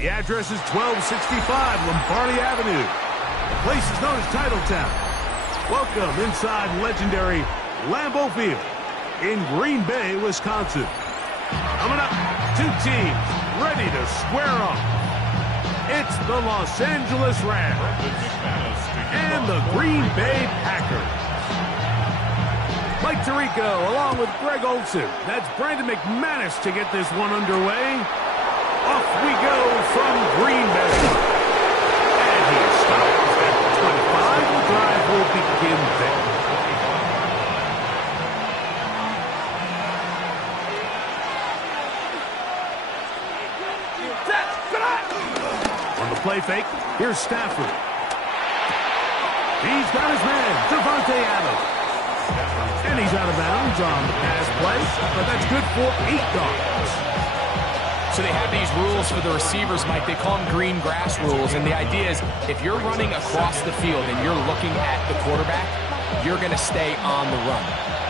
The address is 1265 Lombardi Avenue. The place is known as Titletown. Welcome inside legendary Lambeau Field in Green Bay, Wisconsin. Coming up, two teams ready to square off. It's the Los Angeles Rams and the Green Bay Packers. Mike Tirico along with Greg Olson. That's Brandon McManus to get this one underway. Off we go from Green Bay. And he stops at 25. The drive will begin there. On the play fake, here's Stafford. He's got his man, Davante Adams. And he's out of bounds on the pass play, but that's good for 8 yards. So they have these rules for the receivers, Mike. They call them green grass rules, and the idea is if you're running across the field and you're looking at the quarterback, you're going to stay on the run.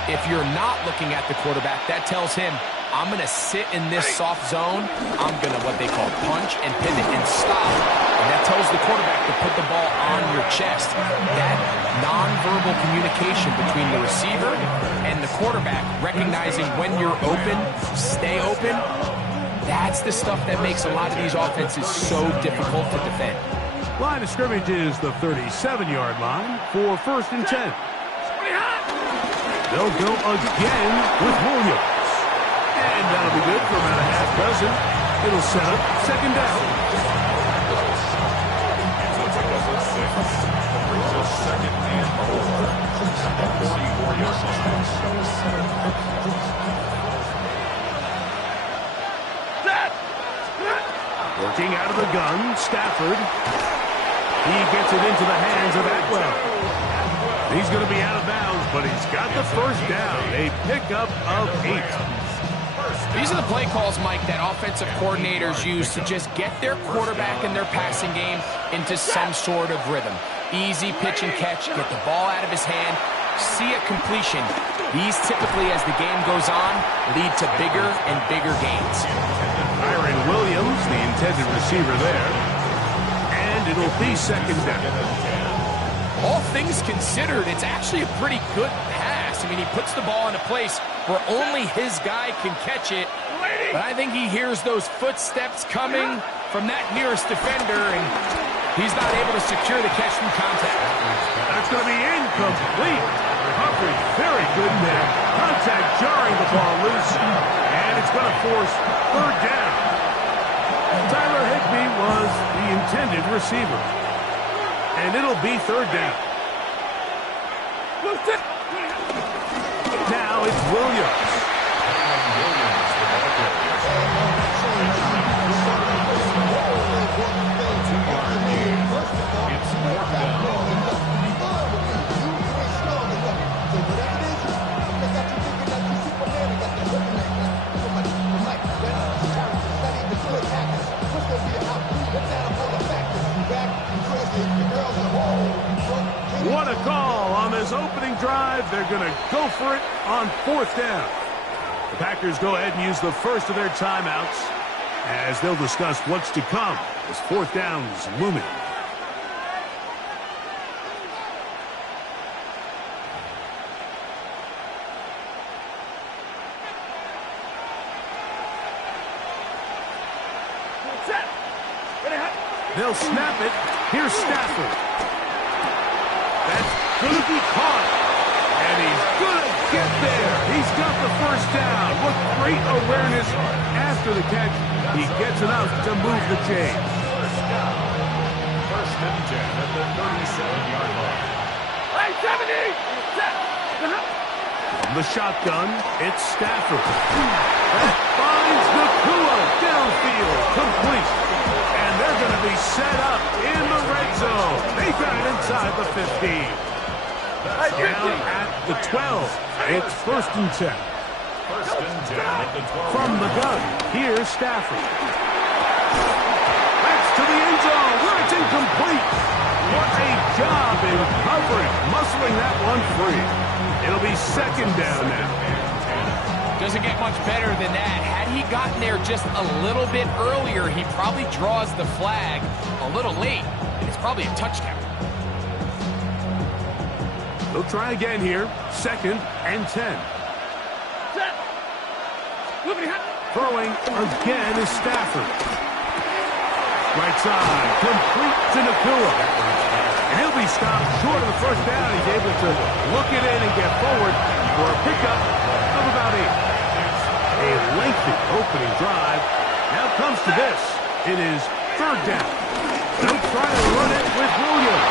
If you're not looking at the quarterback, that tells him, I'm going to sit in this soft zone. I'm going to what they call punch and pivot and stop. And that tells the quarterback to put the ball on your chest. That nonverbal communication between the receiver and the quarterback, recognizing when you're open, stay open, that's the stuff that makes a lot of these offenses so difficult to defend. Line of scrimmage is the 37-yard line for 1st and 10. They'll go again with Williams. And that'll be good for about a half dozen. It'll set up 2nd down. Working out of the gun, Stafford. He gets it into the hands of Atwell. He's going to be out of bounds, but he's got the 1st down. A pickup of 8. These are the play calls, Mike, that offensive coordinators use to just get their quarterback and their passing game into some sort of rhythm. Easy pitch and catch, get the ball out of his hand, see a completion. These typically, as the game goes on, lead to bigger and bigger gains. Kyren Williams, the intended receiver there. And it'll be 2nd down. All things considered, it's actually a pretty good pass. I mean, he puts the ball in a place where only his guy can catch it. But I think he hears those footsteps coming from that nearest defender, and he's not able to secure the catch from contact. That's going to be incomplete. Coverage very good there. Contact jarring the ball loose, and it's going to force 3rd down. Tyler Higbee was the intended receiver. And it'll be 3rd down. Now it's Williams. What a call on this opening drive. They're going to go for it on 4th down. The Packers go ahead and use the first of their timeouts as they'll discuss what's to come as 4th down's looming. They'll snap it. Here's Stafford. That's going to be caught. And he's going to get there. He's got the 1st down. With great awareness after the catch, he gets enough to move the chain. 1st and 10 at the 37-yard line. From the shotgun, it's Stafford. That finds Nakua downfield, complete. And they're going to be set up in the red zone. They got it inside the 15. Down at the 12. It's 1st and 10. 1st and 10 at the 12. From the gun, here's Stafford. That's to the end zone where it's incomplete. What a job in covering, muscling that one free. It'll be 2nd down now. Doesn't get much better than that. Had he gotten there just a little bit earlier, he probably draws the flag a little late, and it's probably a touchdown. They'll try again here. 2nd and 10. Throwing again is Stafford. Right side, complete to Nacua. And he'll be stopped short of the first down. He's able to look it in and get forward for a pickup of about 8. A lengthy opening drive. Now comes to this. It is 3rd down. They'll try to run it with Williams.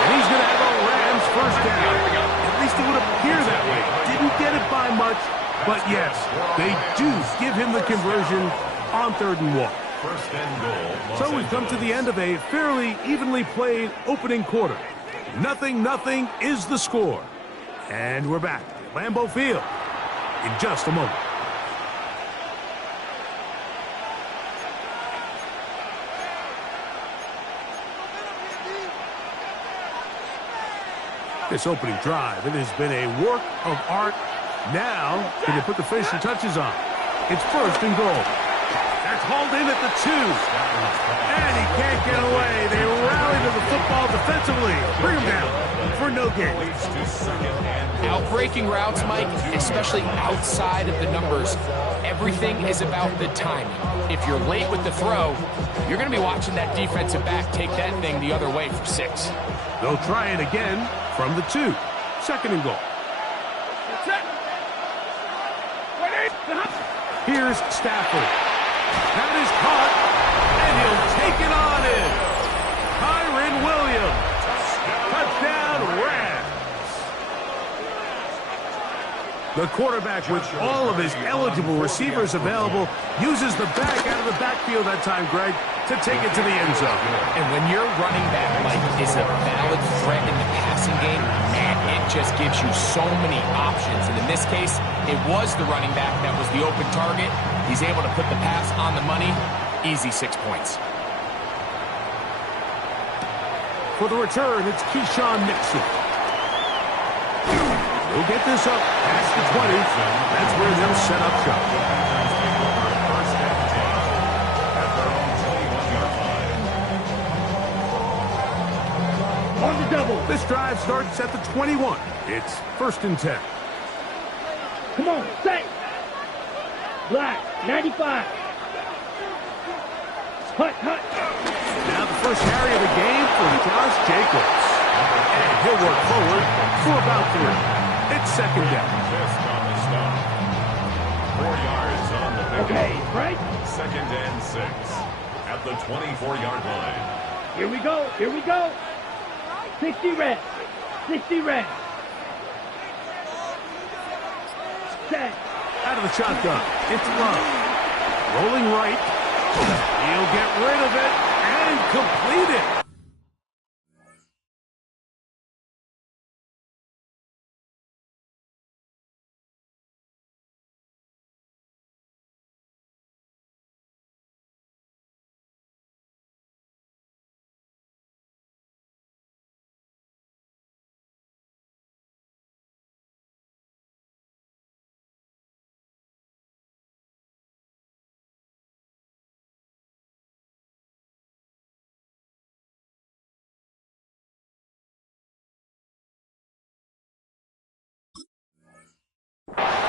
And he's going to have a Rams first down. At least it would appear that way. Didn't get it by much, but yes, they do give him the conversion on 3rd and 1. First and goal. So we've come to the end of a fairly evenly played opening quarter. 0-0 is the score. And we're back at Lambeau Field in just a moment. This opening drive, it has been a work of art. Now, can they put the finishing touches on? It's 1st and goal. That's hauled in at the 2. And he can't get away. They rally to the football defensively. Bring him down for no gain. Outbreaking routes, Mike, especially outside of the numbers, everything is about the timing. If you're late with the throw, you're going to be watching that defensive back take that thing the other way for 6. They'll try it again from the 2. 2nd and goal. Here's Stafford. That is caught, and he'll take it on in. Kyren Williams. Touchdown, Rams. The quarterback, with all of his eligible receivers available, uses the back out of the backfield that time, Greg, to take it to the end zone. And when your running back, Mike, is a valid threat in the passing game, man, it just gives you so many options. And in this case, it was the running back that was the open target. He's able to put the pass on the money. Easy 6 points. For the return, it's Keyshawn Nixon. We'll get this up past the 20. That's where they'll set up shop. First and 10 at their own 21-yard line. On the double. This drive starts at the 21. It's 1st and 10. Come on, set. Black, 95. Hut, hut. Now the first carry of the game for Josh Jacobs. And he'll work forward for about 3. It's 2nd down. Just on the stop. 4 yards on the pickup. Okay, right? 2nd and 6 at the 24-yard line. Here we go, here we go. 60 red, 60 red. Set. Out of the shotgun, it's Love. Rolling right. He'll get rid of it and complete it.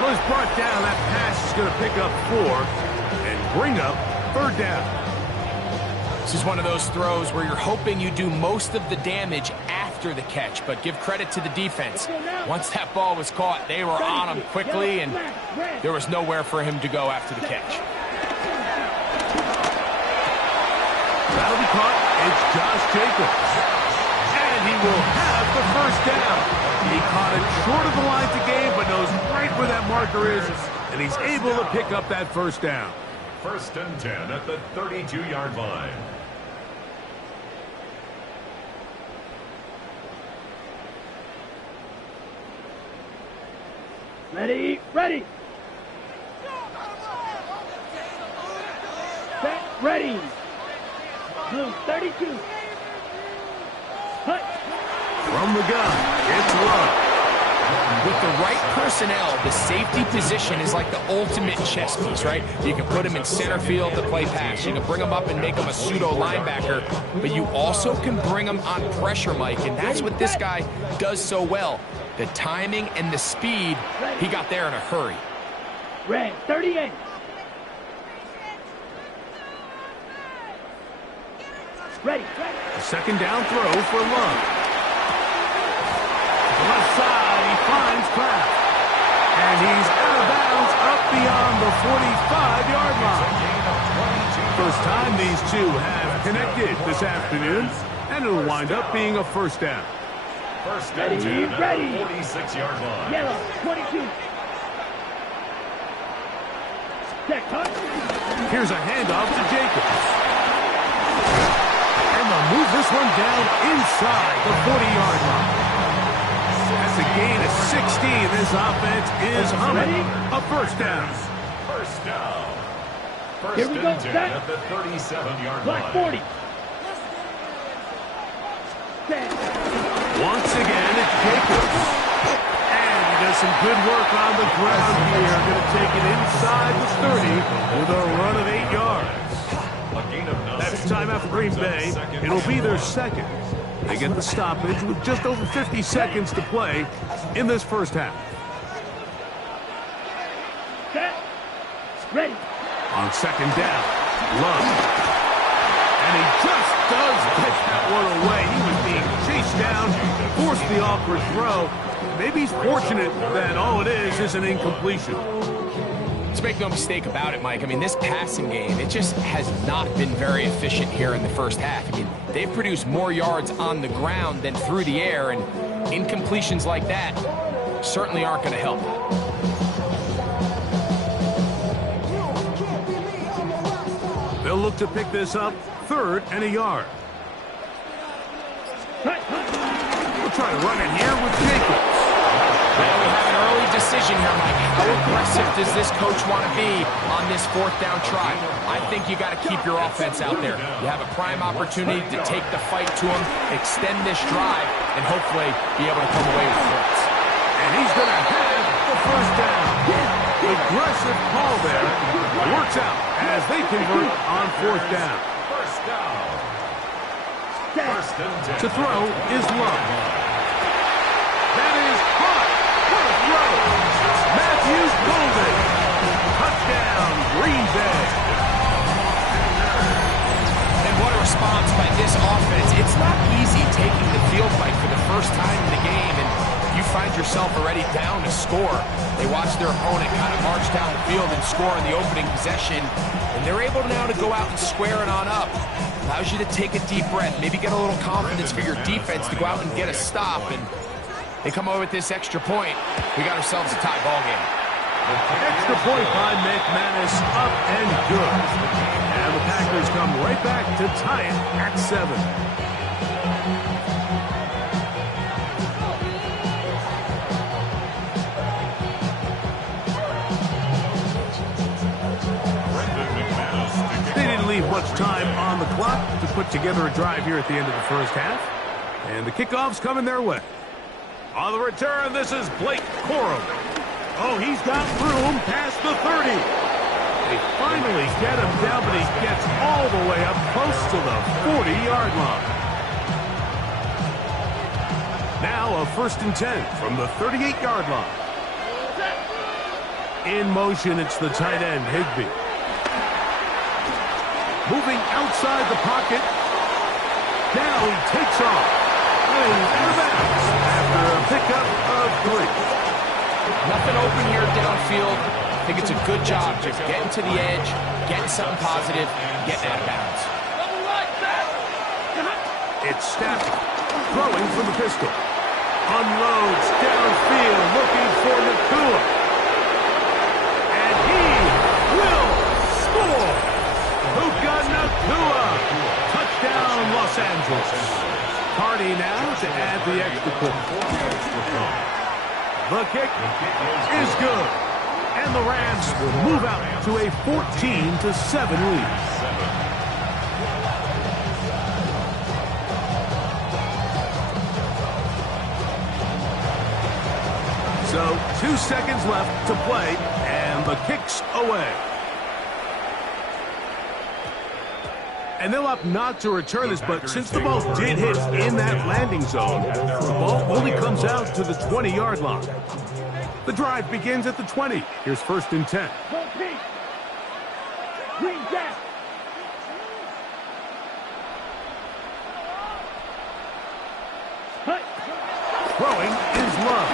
Well, it's brought down. That pass is going to pick up 4 and bring up 3rd down. This is one of those throws where you're hoping you do most of the damage after the catch, but give credit to the defense. Once that ball was caught, they were on him quickly, and there was nowhere for him to go after the catch. That'll be caught. It's Josh Jacobs. And he will have the first down. He caught it short of the line to gain, but knows right where that marker is, and he's able to pick up that first down. 1st and 10 at the 32-yard line. Ready, ready. Set, ready. Blue, 32. Hut. From the gun, it's Love. With the right personnel, the safety position is like the ultimate chess piece, right? You can put him in center field to play pass. You can bring him up and make him a pseudo linebacker, but you also can bring him on pressure, Mike, and that's what this guy does so well. The timing and the speed, he got there in a hurry. Red, 38. Ready. A second down throw for Love. To the left side, he finds Kraft. And he's out of bounds up beyond the 45-yard line. First time these two have connected this afternoon, and it'll wind up being a first down. First down to the 46-yard line. Yellow, 22. Check, touch. Here's a handoff to Jacobs. And they'll move this one down inside the 40-yard line. That's a gain of 16. This offense is humming. A first down. First down. First Here we go, and 10 set. at the 37-yard Black line. 40. Set. Once again, it's Jacobs. And he does some good work on the ground here. Going to take it inside the 30 with a run of 8 yards. A gain of 9. That's timeout for Green Bay. It'll be their second. They get the stoppage with just over 50 seconds to play in this first half. Set. Ready. On second down, Love. And he just does get that one away. He was being chased down, forced the awkward throw. Maybe he's fortunate that all it is an incompletion. Let's make no mistake about it, Mike. I mean, this passing game, it just has not been very efficient here in the first half. I mean, they've produced more yards on the ground than through the air, and incompletions like that certainly aren't going to help. They'll look to pick this up, 3rd and a yard. We'll try to run it here with Jacobs. Well, we have an early decision here, Mike. How aggressive does this coach want to be on this 4th down try? I think you got to keep your offense out there. You have a prime opportunity to take the fight to him, extend this drive, and hopefully be able to come away with points. And he's going to have the first down. Aggressive call there. Works out as they convert on 4th down. First down. First and 10. To throw is Love. That is caught. What a throw. Matthews Golden. Touchdown, Green Bay. And what a response by this offense. It's not easy taking the field fight for the first time in the game, and you find yourself already down a score. They watch their opponent kind of march down the field and score in the opening possession, and they're able now to go out and square it on up. Allows you to take a deep breath, maybe get a little confidence for your defense to go out and get a stop, and they come away with this extra point. We got ourselves a tie ball game. Extra point by McManus, up and good. And the Packers come right back to tie it at 7. They didn't leave much time on the clock to put together a drive here at the end of the first half. And the kickoff's coming their way. On the return, this is Blake Corum. Oh, he's got room past the 30. They finally get him down, but he gets all the way up close to the 40-yard line. Now a 1st and 10 from the 38-yard line. In motion, it's the tight end, Higbee. Moving outside the pocket. Now he takes off. Running out of bounds after a pickup of 3. Nothing open here downfield. I think it's a good job just getting to the edge, getting something positive, getting out of bounds. It's Stafford throwing from the pistol. Unloads downfield looking for Nakua. And he will score. Puka Nakua. Touchdown, Los Angeles. Party now to add the extra point. The kick is good. And the Rams will move out to a 14-7 lead. So 2 seconds left to play, and the kick's away. And they'll opt not to return this, but since the ball did hit in that landing zone, the ball only comes out to the 20-yard line. The drive begins at the 20. Here's 1st and 10. Green jack. Throwing is Love.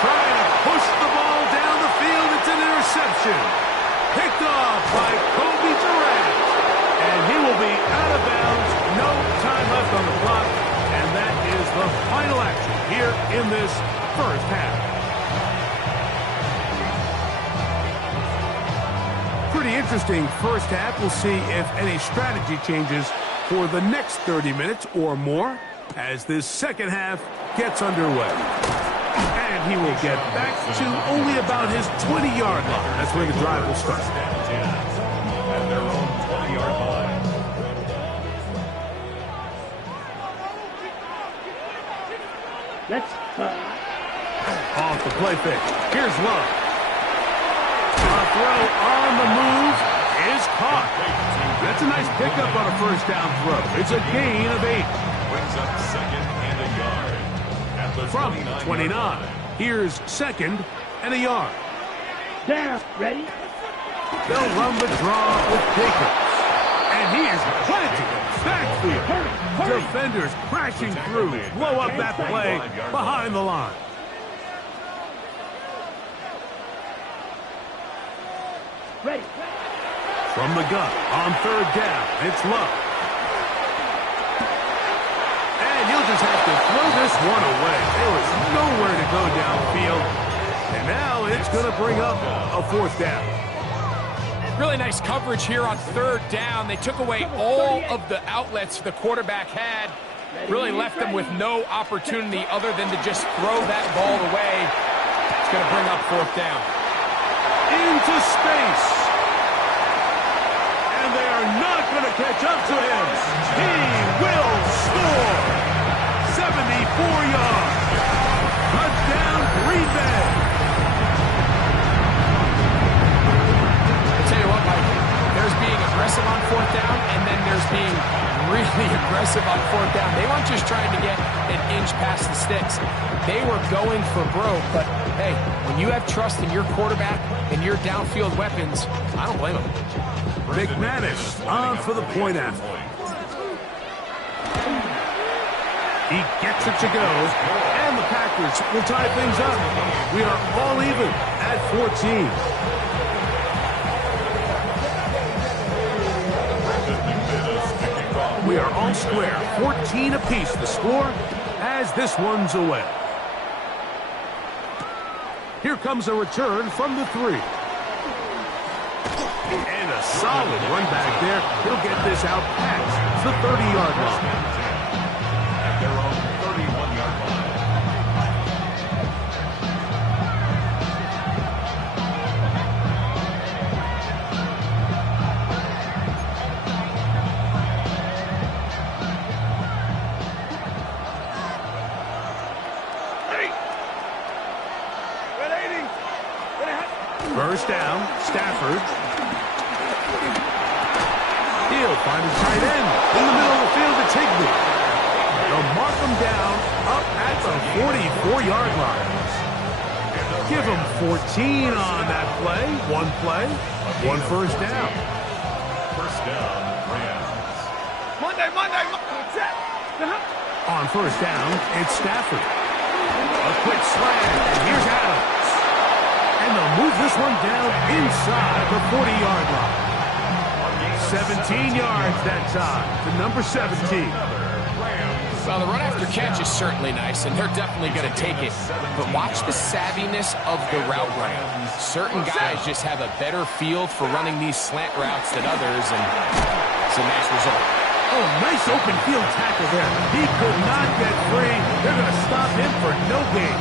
Trying to push the ball down the field. It's an interception. Picked off by Kobe Durant. And he will be out of bounds. No time left on the clock. And that is the final action here in this first half. Pretty interesting first half. We'll see if any strategy changes for the next 30 minutes or more as this second half gets underway. And he will get back to only about his 20-yard line. That's where the drive will start. At their own 20-yard line. Let's Off the play fake. Here's Love. A throw on the move is caught. That's a nice pickup on a first down throw. It's a gain of 8. Brings up 2nd and a yard. At the From 29. 29. Here's 2nd and a yard. down. Ready? They'll run the draw with Jacobs. And he is planted. Backfield. Defenders crashing through. Blow up that play behind the line. Ready? From the gun on 3rd down, it's Love. And he'll just have to throw this one away. There was nowhere to go downfield. And now it's going to bring up a 4th down. Really nice coverage here on 3rd down. They took away all of the outlets the quarterback had. Really left them with no opportunity other than to just throw that ball away. It's going to bring up 4th down. Into space. And they are not going to catch up to him. He will score. 74 yards. Touchdown, Green Bay. I'll tell you what, Mike, there's being aggressive on 4th down, and then there's being really aggressive on 4th down. They weren't just trying to get an inch past the sticks. They were going for broke, but hey, when you have trust in your quarterback and your downfield weapons, I don't blame them. McManus on for the point after. He gets it to go, and the Packers will tie things up. We are all even at 14. We are all square, 14 apiece the score as this one's away. Here comes a return from the 3. And a solid run back there. He'll get this out past the 30-yard line. At their own 31-yard line. First down, Stafford. He'll find a tight end in the middle of the field to Higbee. They'll mark him down up at the 44-yard line. Give him 14 on that play. One play, one first down. First down, Rams. Monday. On first down, it's Stafford. A quick slant, and here's Adams. And they'll move this one down inside the 40-yard line. 17 yards that time to number 17. Well, the run after catch is certainly nice, and they're definitely going to take it. But watch the savviness of the route running. Certain guys just have a better feel for running these slant routes than others, and it's a nice result. Oh, nice open field tackle there. He could not get free. They're going to stop him for no gain.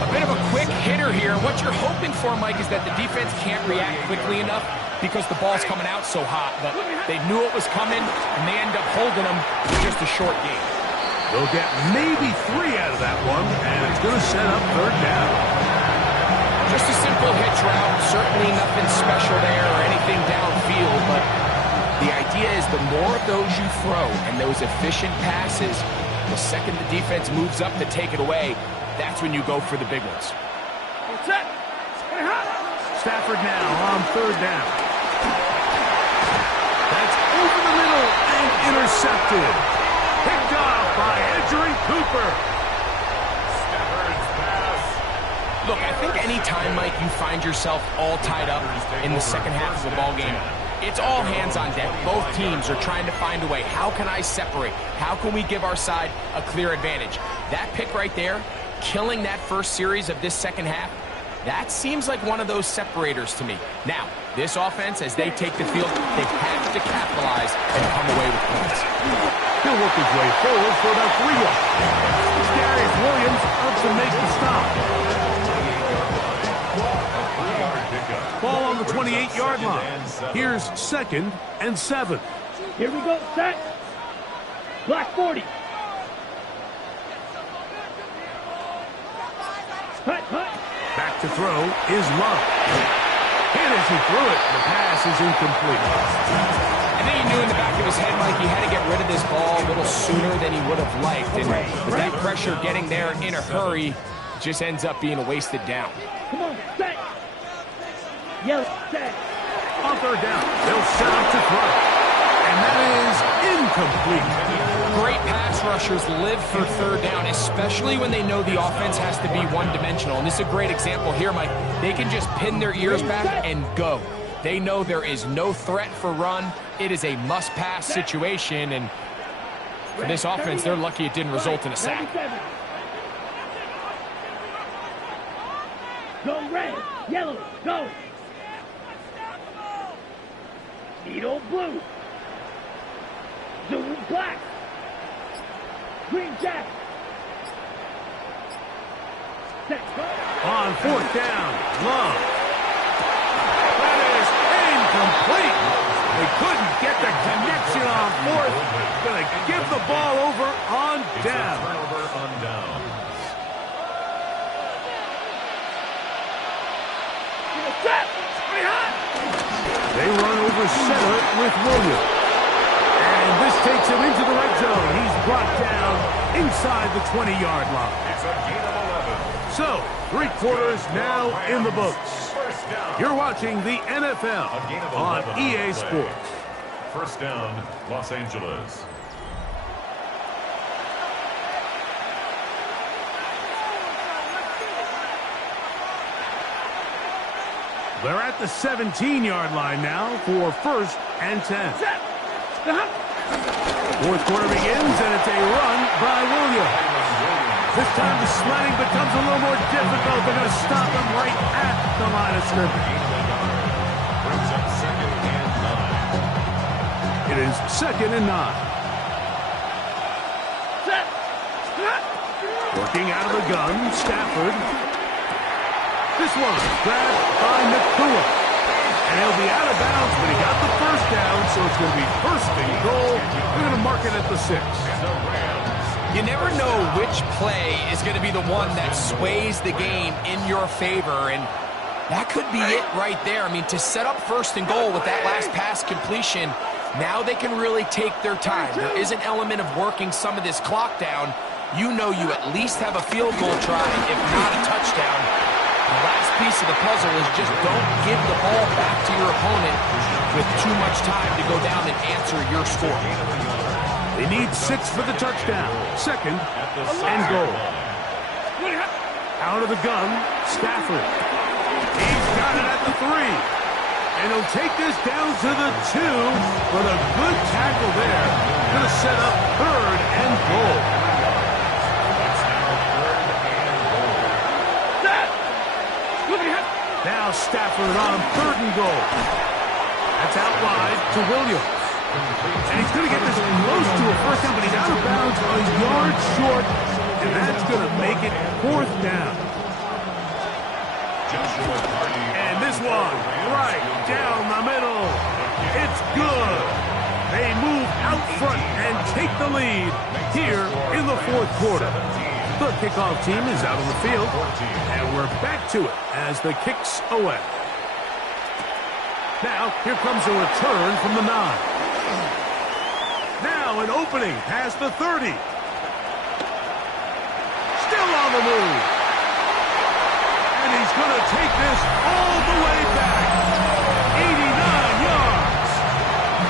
A bit of a quick hitter here. What you're hoping for, Mike, is that the defense can't react quickly enough because the ball's coming out so hot. But they knew it was coming, and they end up holding them for just a short game. They'll get maybe 3 out of that one, and it's going to set up third down. Just a simple hitch route. Certainly nothing special there or anything downfield, but the idea is the more of those you throw and those efficient passes, the second the defense moves up to take it away, that's when you go for the big ones. Stafford now on third down. That's over the middle and intercepted. Picked off by Edgerrin Cooper. Stafford's pass. Look, I think any time, Mike, you find yourself all tied up in the second half of a ball game, it's all hands on deck. Both teams are trying to find a way. How can I separate? How can we give our side a clear advantage? That pick right there, killing that first series of this second half, that seems like one of those separators to me. Now, this offense, as they take the field, they have to capitalize and come away with points. He'll work his way forward for about 3 yards. Darius Williams up to make the stop. Ball on the 28-yard line. Here's 2nd and 7. Here we go, set. Black 40. Hut, hut. Back to throw is Love. Hit as he threw it. The pass is incomplete. I think he knew in the back of his head, Mike, he had to get rid of this ball a little sooner than he would have liked. And with that pressure getting there in a hurry, just ends up being a wasted down. Come on, set. Yellow, set. On third down, they'll set up to throw. And that is incomplete. Great pass rushers live for third down, especially when they know the offense has to be one-dimensional. And this is a great example here, Mike. They can just pin their ears back and go. They know there is no threat for run. It is a must-pass situation, and for this offense, they're lucky it didn't result in a sack. Go red, yellow, go. Needle blue. Zoom black. Green jack. Set, go. On fourth down, Love. That is incomplete. They couldn't get the connection on fourth. Going to give the ball over on down. Turnover on down. Set. They run over center with Williams. And this takes him into the red zone. He's brought down inside the 20-yard line. It's a gain of 11. So, 3 quarters now in the books. First down. You're watching the NFL A gain of on 11 EA play. Sports. First down, Los Angeles. They're at the 17-yard line now for 1st and 10. Fourth quarter begins, and it's a run by Williams. This time the sledding becomes a little more difficult. They're going to stop him right at the line of scrimmage. Brings up 2nd and 9. It is 2nd and 9. Working out of the gun, Stafford. This one grabbed by Nakua. And he'll be out of bounds, but he got the first down, so it's going to be 1st and goal. They're going to mark it at the 6. You never know which play is going to be the one that sways the game in your favor, and that could be it right there. I mean, to set up 1st and goal with that last pass completion, now they can really take their time. There is an element of working some of this clock down. You know you at least have a field goal try, if not a touchdown. The last piece of the puzzle is just don't give the ball back to your opponent with too much time to go down and answer your score. They need 6 for the touchdown. 2nd and goal. Out of the gun, Stafford. He's got it at the 3. And he'll take this down to the 2. But a good tackle there. Going to set up 3rd and goal. Now Stafford on 3rd and goal. That's out wide to Williams. And he's going to get this close to a first down, but he's out of bounds a yard short, and that's going to make it 4th down. And this one right down the middle. It's good. They move out front and take the lead here in the fourth quarter. The kickoff team is out on the field, and we're back to it as the kick's away. Now, here comes a return from the 9. Now, an opening past the 30. Still on the move. And he's going to take this all the way back. 89 yards.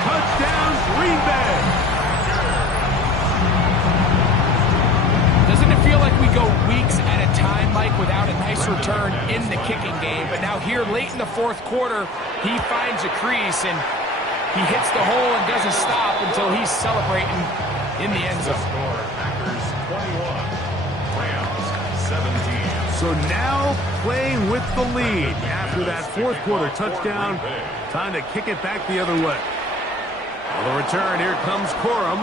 Touchdown, Green Bay. Doesn't it feel like we go weeks at a time, Mike, without a nice return in the kicking game? But now here late in the fourth quarter, he finds a crease and he hits the hole and doesn't stop until he's celebrating in the end zone. Packers 21, Rams 17. So now playing with the lead after that fourth quarter touchdown. Time to kick it back the other way. On the return, here comes Corum.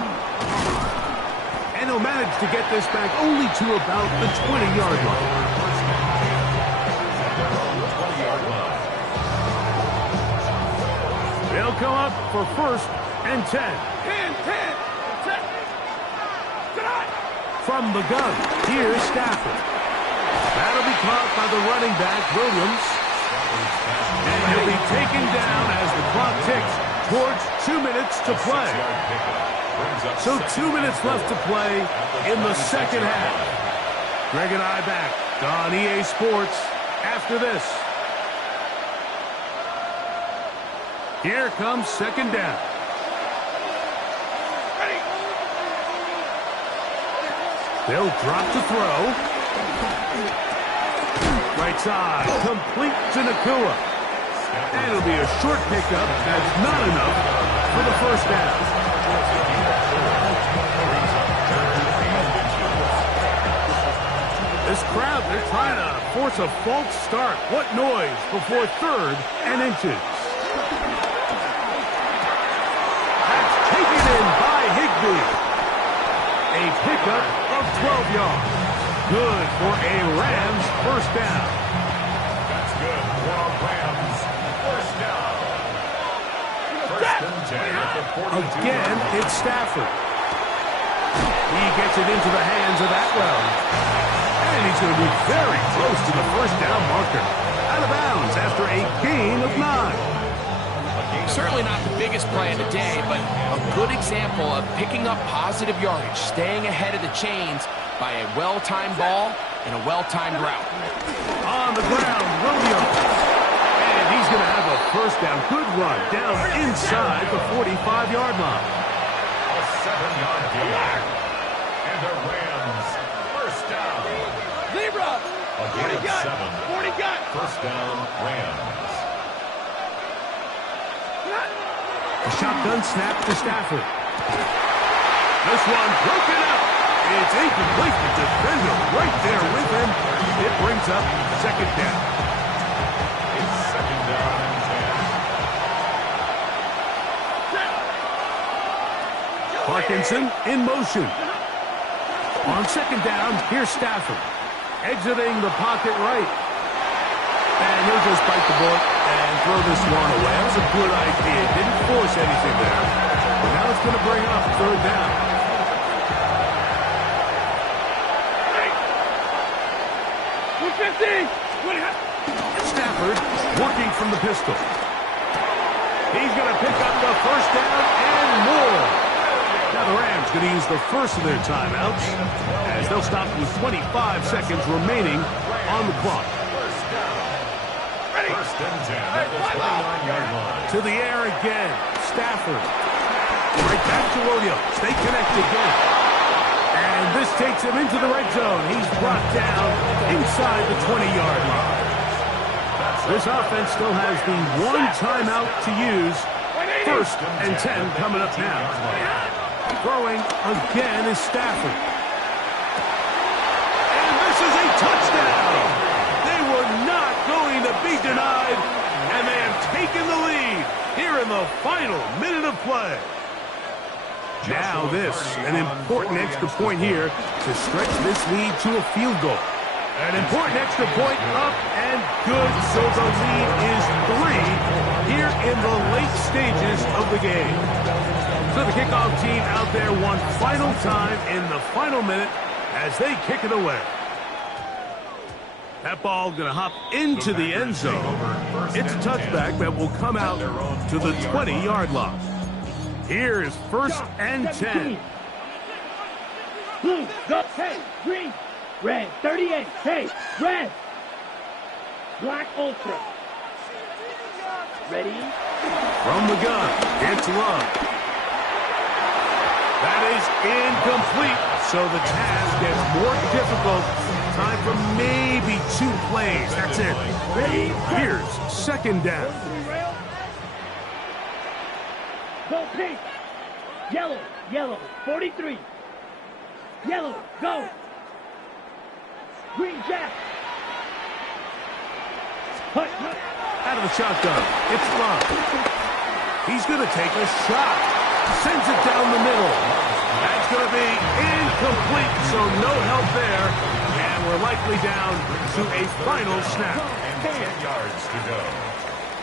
And he'll manage to get this back only to about the 20-yard line. They'll come up for 1st and 10. 10. From the gun, here's Stafford. That'll be caught by the running back, Williams. And he'll be taken down as the clock ticks towards 2 minutes to play. So 2 minutes left to play in the second half. Greg and I back on EA Sports after this. Here comes 2nd down. They'll drop to throw. Right side, complete to Nakua. And it'll be a short pickup. That's not enough for the 1st down. This crowd, they're trying to force a false start. What noise before 3rd and inches. That's taken in by Higbee. A pickup of 12 yards. Good for a Rams 1st down. That's good for a Rams 1st down. 1st and 10 at the 42. Again, it's Stafford. He gets it into the hands of Atwell. And he's going to be very close to the 1st down marker. Out of bounds after a gain of 9. Certainly not the biggest play of the day, but a good example of picking up positive yardage, staying ahead of the chains by a well-timed ball and a well-timed route. On the ground, Williams. And he's going to have a 1st down. Good run down inside the 45-yard line. A 7-yard gain. And the Rams 1st down. Zebra. A gain of 7. 40 gun. 1st down, Rams. A shotgun snap to Stafford. This one broken up. It's incomplete. The defender right there with him. It brings up 2nd down. It's 2nd down and 10. Parkinson in motion. On 2nd down, here's Stafford. Exiting the pocket right. And he'll just bite the bullet and throw this one away. That was a good idea. Didn't force anything there. But now it's going to bring up 3rd down. Stafford working from the pistol. He's going to pick up the 1st down and more. Now the Rams going to use the first of their timeouts as they'll stop with 25 seconds remaining on the clock. 1st and 10 at the 29-yard line. To the air again. Stafford. Right back to Williams. They connect again. And this takes him into the red zone. He's brought down inside the 20-yard line. This offense still has the 1 timeout to use. 1st and 10 coming up now. Throwing again is Stafford. And this is a touchdown. They were not going to be denied, and they have taken the lead here in the final minute of play. Now this, an important extra point here to stretch this lead to a field goal. An important extra point up and good, so the lead is 3 here in the late stages of the game. So the kickoff team out there one final time in the final minute as they kick it away. That ball going to hop into the end zone. It's a touchback that will come out to the 20-yard line. Here is first and 10. Blue, go, hey, green, red, 38, hey, red, black ultra. Ready? From the gun, it's Love. That is incomplete, so the task gets more difficult. Time for maybe 2 plays. That's it. Ready? Here's second down. Go pink. Yellow, yellow, 43. Yellow, go. Green jack. Hut, hut. Out of the shotgun, it's Love. He's going to take a shot. Sends it down the middle. That's going to be incomplete, so no help there. And we're likely down to a final snap. And 10 yards to go.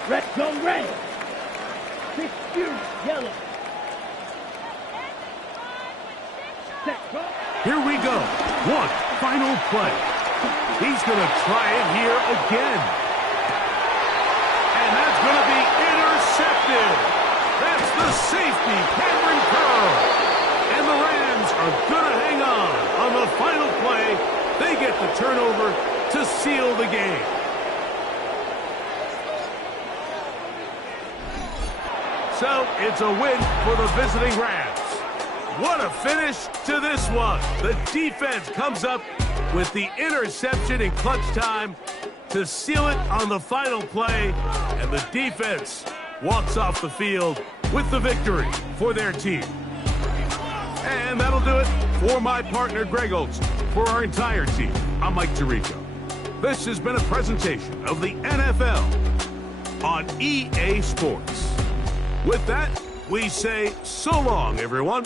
Red, go red. 6, yellow. Set, go. Here we go. One final play. He's going to try it here again. And that's going to be intercepted. That's the safety, Cameron Curl. And the Rams are going to hang on the final play. They get the turnover to seal the game. So it's a win for the visiting Rams. What a finish to this one. The defense comes up with the interception in clutch time to seal it on the final play. And the defense walks off the field with the victory for their team. And that'll do it for my partner, Greg Olson. For our entire team, I'm Mike Tirico. This has been a presentation of the NFL on EA Sports. With that, we say so long, everyone.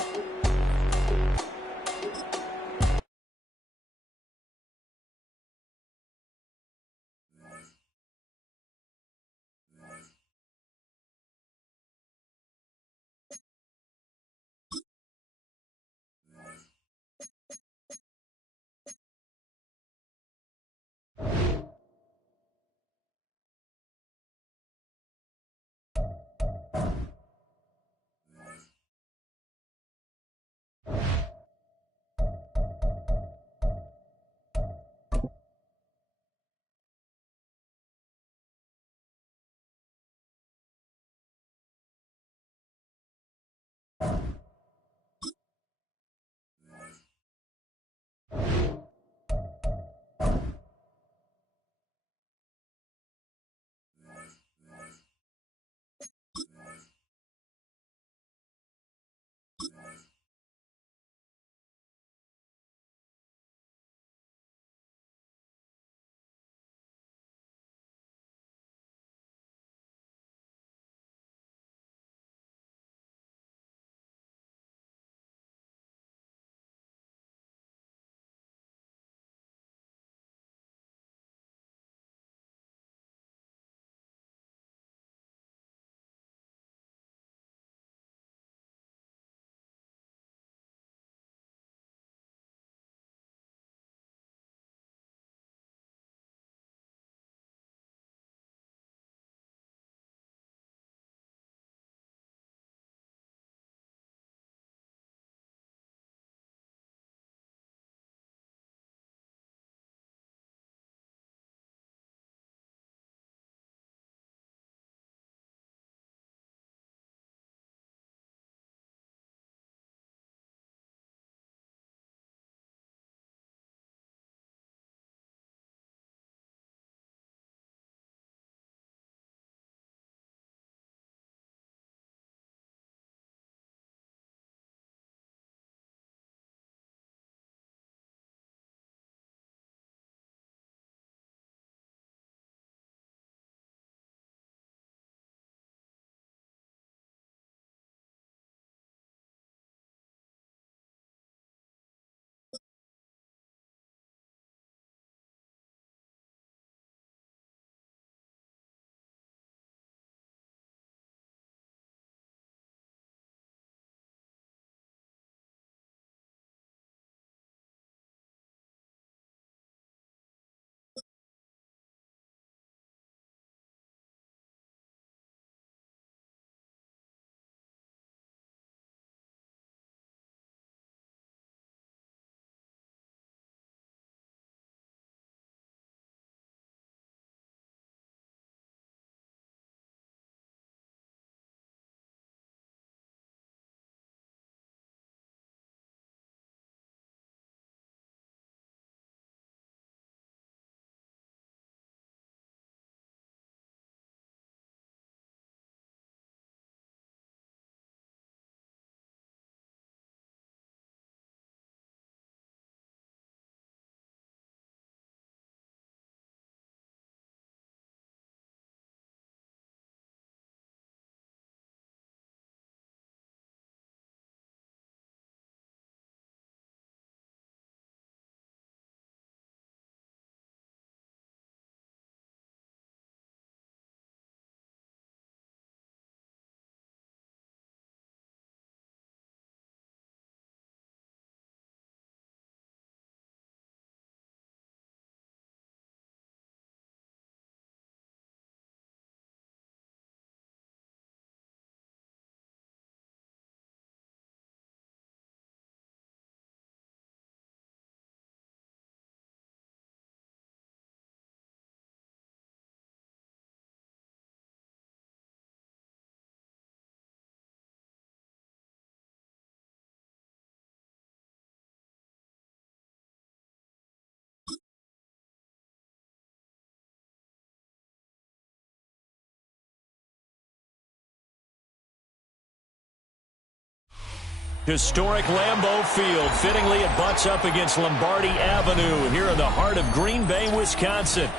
Historic Lambeau Field. Fittingly, it butts up against Lombardi Avenue here in the heart of Green Bay, Wisconsin.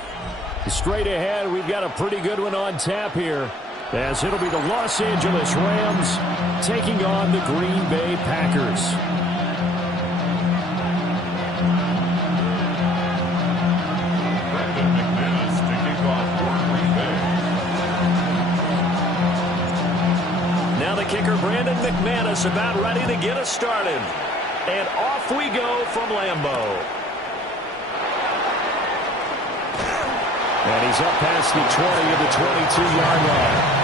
Straight ahead, we've got a pretty good one on tap here, as it'll be the Los Angeles Rams taking on the Green Bay Packers. Brandon McManus to kick off for Green Bay. Now the kicker, Brandon McManus, about ready to get us started. And off we go from Lambeau. And he's up past the 20 of the 22-yard line.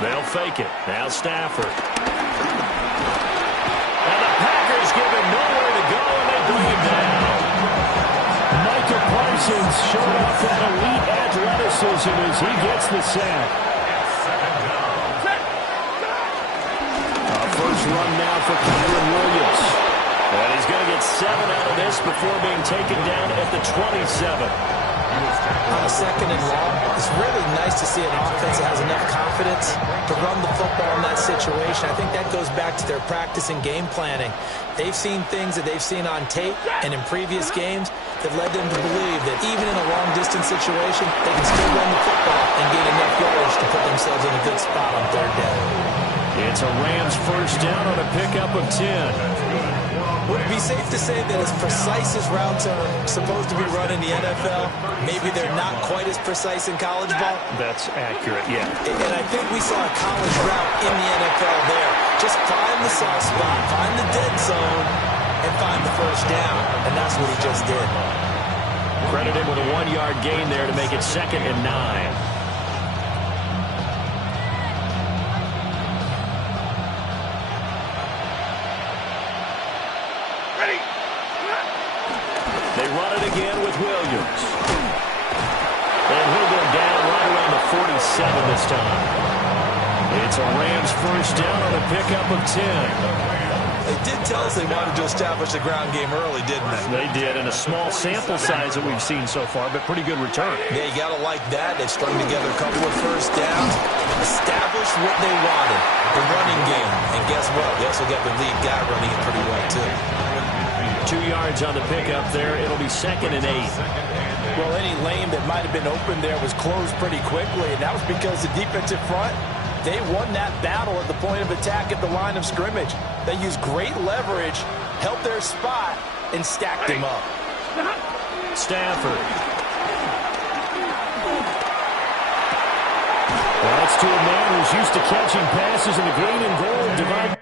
They'll fake it. Now Stafford. And the Packers give him nowhere to go, and they bring him down. Micah Parsons showing off that elite athleticism as he gets the sack. First run now for Kyren Williams. And he's going to get 7 out of this before being taken down at the 27. On a second and long, it's really nice to see an offense that has enough confidence to run the football in that situation. I think that goes back to their practice and game planning. They've seen things that they've seen on tape and in previous games that led them to believe that even in a long-distance situation, they can still run the football and gain enough yards to put themselves in a good spot on third down. It's a Rams first down on a pickup of 10. Would it be safe to say that as precise as routes are supposed to be run in the NFL, maybe they're not quite as precise in college ball? That's accurate, yeah. And I think we saw a college route in the NFL there. Just find the soft spot, find the dead zone, and find the first down. And that's what he just did. Credited with a 1-yard gain there to make it 2nd and 9. They run it again with Williams. And he'll go down right around the 47 this time. It's a Rams first down on a pickup of 10. They did tell us they wanted to establish the ground game early, didn't they? They did, and a small sample size that we've seen so far, but pretty good return. Yeah, you got to like that. They strung together a couple of first downs, established what they wanted, the running game. And guess what? They also got the lead guy running it pretty well, too. 2 yards on the pickup there. It'll be 2nd and 8. Well, any lane that might have been open there was closed pretty quickly, and that was because the defensive front, they won that battle at the point of attack at the line of scrimmage. They used great leverage, held their spot, and stacked him up. Stafford. Well, that's to a man who's used to catching passes in the green and gold divide.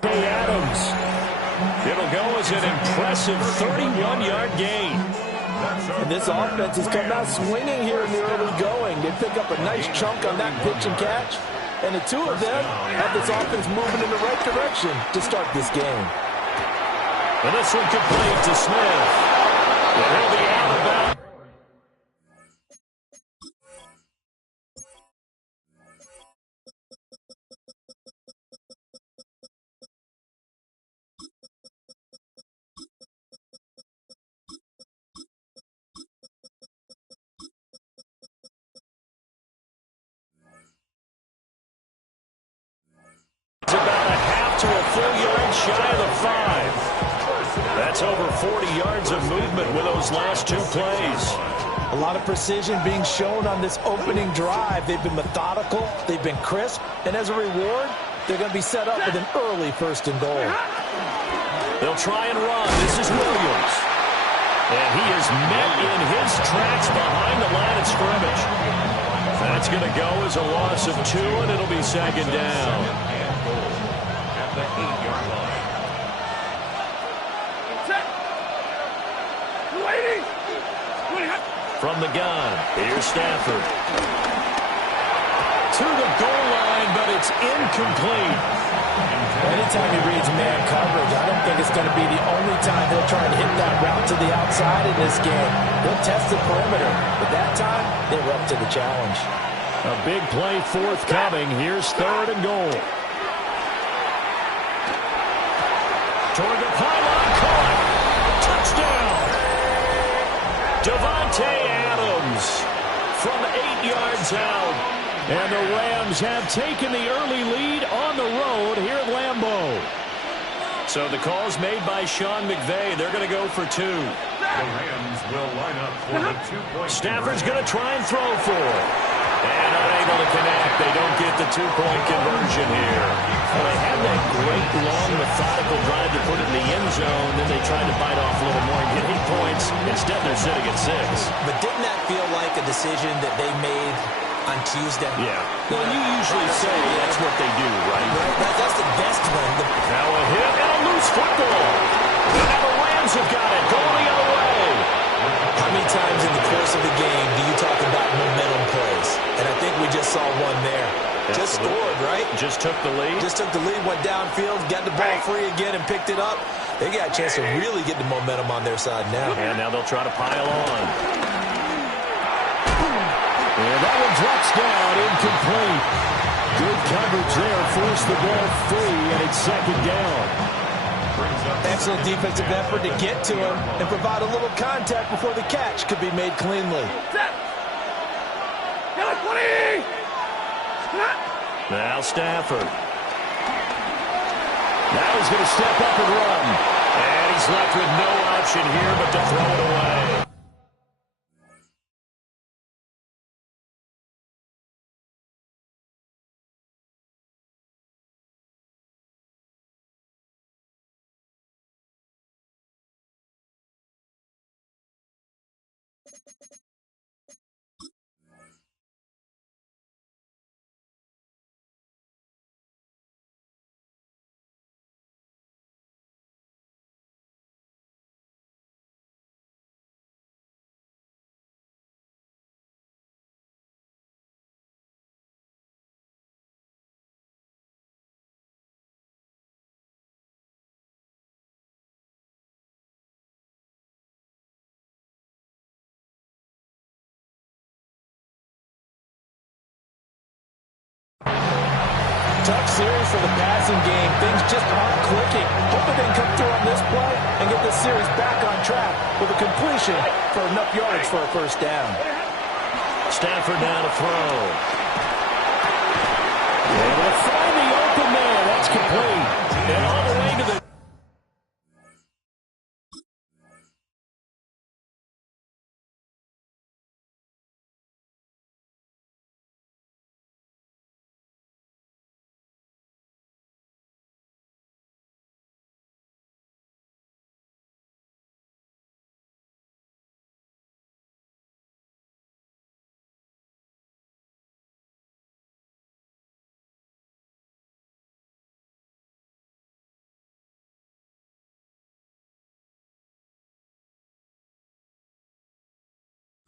Adams. It'll go as an impressive 31-yard gain. And this offense has come out swinging here in the early going. They pick up a nice chunk on that pitch and catch. And the two of them have this offense moving in the right direction to start this game. And this one complete to Smith. And he'll be out of bounds. That's over 40 yards of movement with those last 2 plays. A lot of precision being shown on this opening drive. They've been methodical, they've been crisp, and as a reward, they're going to be set up with an early 1st and goal. They'll try and run. This is Williams. And he is met in his tracks behind the line of scrimmage. That's going to go as a loss of 2, and it'll be second down. At the 8-yard line. From the gun, here's Stafford. To the goal line, but it's incomplete. Anytime he reads man coverage, I don't think it's going to be the only time he'll try to hit that route to the outside in this game. He'll test the perimeter, but that time, they were up to the challenge. A big play forthcoming. Here's 3rd and goal. Toward the pylon, caught. Touchdown. Davante Adams from 8 yards out. And the Rams have taken the early lead on the road here at Lambeau. So the call's made by Sean McVay. They're going to go for 2. The Rams will line up for the 2-point. Stafford's going to try and throw for it. And unable to connect. They don't get the 2-point conversion here. Well, they had that great, long, methodical drive to put it in the end zone. Then they tried to bite off a little more and get 8 points. Instead, they're sitting at 6. But didn't that feel like a decision that they made on Tuesday? Yeah. Well, you usually say that's what they do, right? That's the best one. Now a hit and a loose football. And now the Rams have got it. Going the other way. How many times in the course of the game do you talk about momentum plays? And I think we just saw one there. Just scored, right? Just took the lead. Just took the lead, went downfield, got the ball free again, and picked it up. They got a chance to really get the momentum on their side now. And now they'll try to pile on. And that one drops down, incomplete. Good coverage there, forced the ball free, and it's second down. Excellent defensive effort to get to him and provide a little contact before the catch could be made cleanly. Now Stafford. Now he's going to step up and run. And he's left with no option here but to throw it away. Tough series for the passing game. Things just aren't clicking. Hoping they can come through on this play and get this series back on track with a completion for enough yardage for a first down. Stafford now to throw. And they'll find the open man. That's complete. And all the way to the...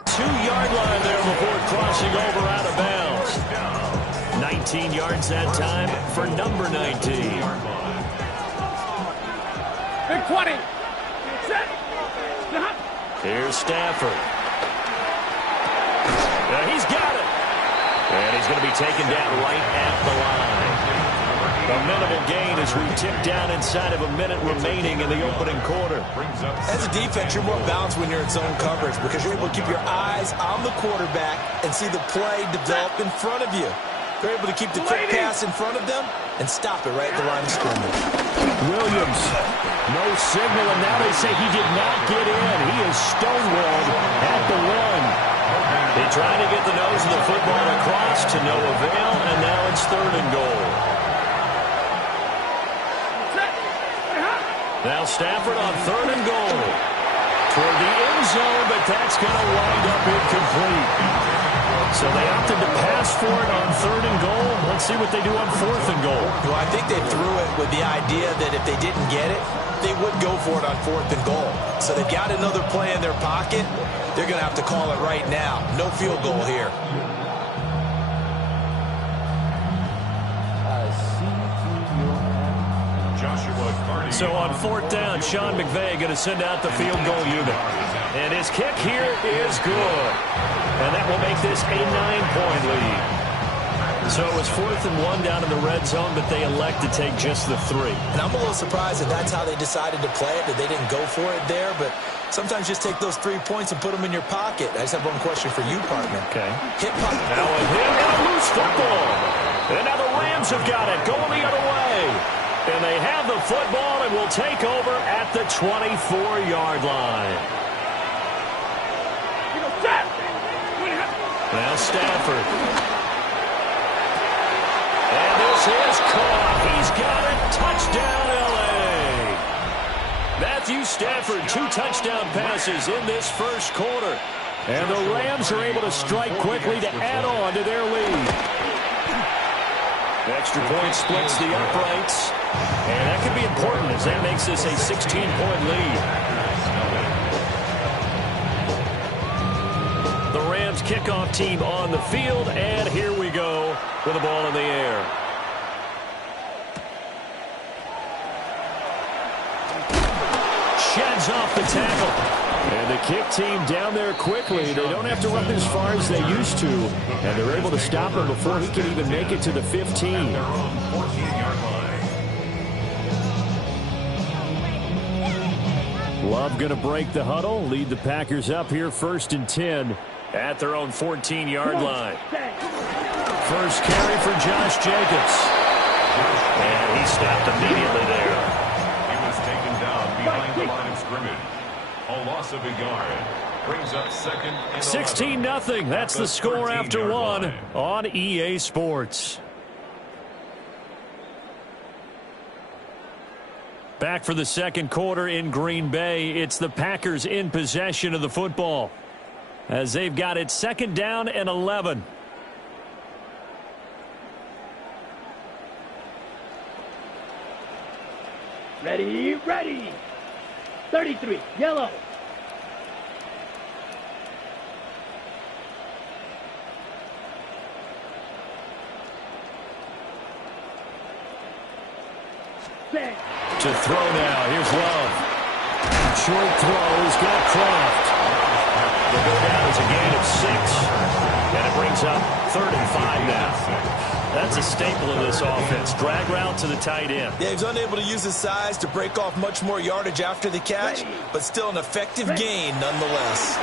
Two-yard line there before crossing over out of bounds. 19 yards that time for number 19. Big 20. Set. Here's Stafford. He's got it. And he's going to be taken down right at the line. A minimal gain as we tick down inside of a minute remaining in the opening quarter. As a defense, you're more balanced when you're in zone coverage because you're able to keep your eyes on the quarterback and see the play develop in front of you. They're able to keep the quick pass in front of them and stop it right at the line of scrimmage. Williams, no signal, and now they say he did not get in. He is stonewalled at the one. They trying to get the nose of the football across to no avail, and now it's 3rd and goal. Now Stafford on 3rd and goal. toward the end zone, but that's going to wind up incomplete. So they opted to pass for it on 3rd and goal. Let's see what they do on 4th and goal. Well, I think they threw it with the idea that if they didn't get it, they would go for it on 4th and goal. So they've got another play in their pocket. They're going to have to call it right now. No field goal here. So on 4th down, Sean McVay going to send out the field goal unit. And his kick here is good. And that will make this a 9-point lead. So it was 4th and 1 down in the red zone, but they elect to take just the 3. And I'm a little surprised that that's how they decided to play it, that they didn't go for it there. But sometimes just take those 3 points and put them in your pocket. I just have one question for you, partner. Okay. Hit puck. Now a hit and a loose football. And now the Rams have got it, going the other way. And they have the football and will take over at the 24-yard line. Now Stafford. And this is caught. He's got it. Touchdown, L.A. Matthew Stafford, 2 touchdown passes in this first quarter. And the Rams are able to strike quickly to add on to their lead. Extra point splits the uprights. And that could be important as that makes this a 16-point lead. The Rams kickoff team on the field, and here we go with the ball in the air. Sheds off the tackle. And the kick team down there quickly. They don't have to run as far as they used to. And they're able to stop him before he can even make it to the 15. Love going to break the huddle, lead the Packers up here 1st and 10 at their own 14-yard line. First carry for Josh Jacobs. And he stopped immediately there. He was taken down behind the line of scrimmage. A loss of a yard. Brings up 2nd and 16-0. That's the score after 1 on EA Sports. Back for the second quarter in Green Bay. It's the Packers in possession of the football as they've got it 2nd down and 11. Ready, ready. 33, yellow. Set. To throw now. Here's Love. Short throw. He's got Kraft. The go down is a gain of 6. And it brings up 3rd and 5 now. That's a staple of this offense. Drag route to the tight end. Yeah, he's unable to use his size to break off much more yardage after the catch, but still an effective gain nonetheless.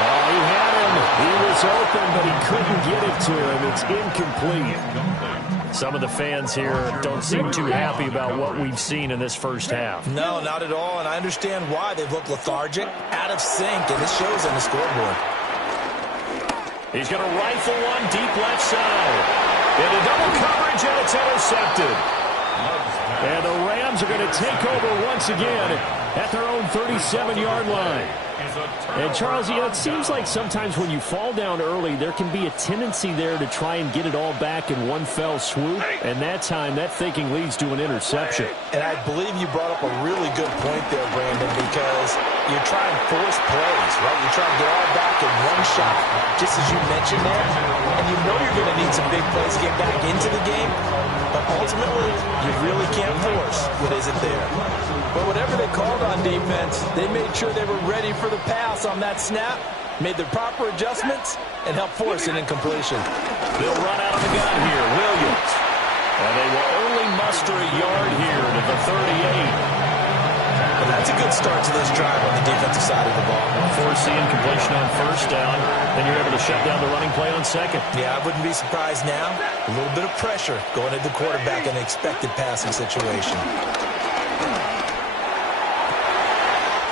Oh, he had him. He was open, but he couldn't get it to him. It's incomplete. Some of the fans here don't seem too happy about what we've seen in this first half. No, not at all, and I understand why. They've looked lethargic, out of sync, and this shows on the scoreboard. He's going to rifle one deep left side. Into double coverage, and it's intercepted. And the Rams are going to take over once again at their own 37-yard line. And, Charles, it seems like sometimes when you fall down early, there can be a tendency there to try and get it all back in one fell swoop. And that time, that thinking leads to an interception. And I believe you brought up a really good point there, Brandon, because you're trying to force plays, right? You're trying to get all back in one shot, just as you mentioned there. And you know you're going to need some big plays to get back into the game. But ultimately, you really can't force what isn't there. But whatever they called on defense, they made sure they were ready for the pass on that snap, made the proper adjustments, and helped force an incompletion. They'll run out of the gun here. Williams. And they will only muster a yard here to the 38. Well, that's a good start to this drive on the defensive side of the ball. Force the incompletion on first down. Then you're able to shut down the running play on second. Yeah, I wouldn't be surprised now. A little bit of pressure going into the quarterback in an expected passing situation.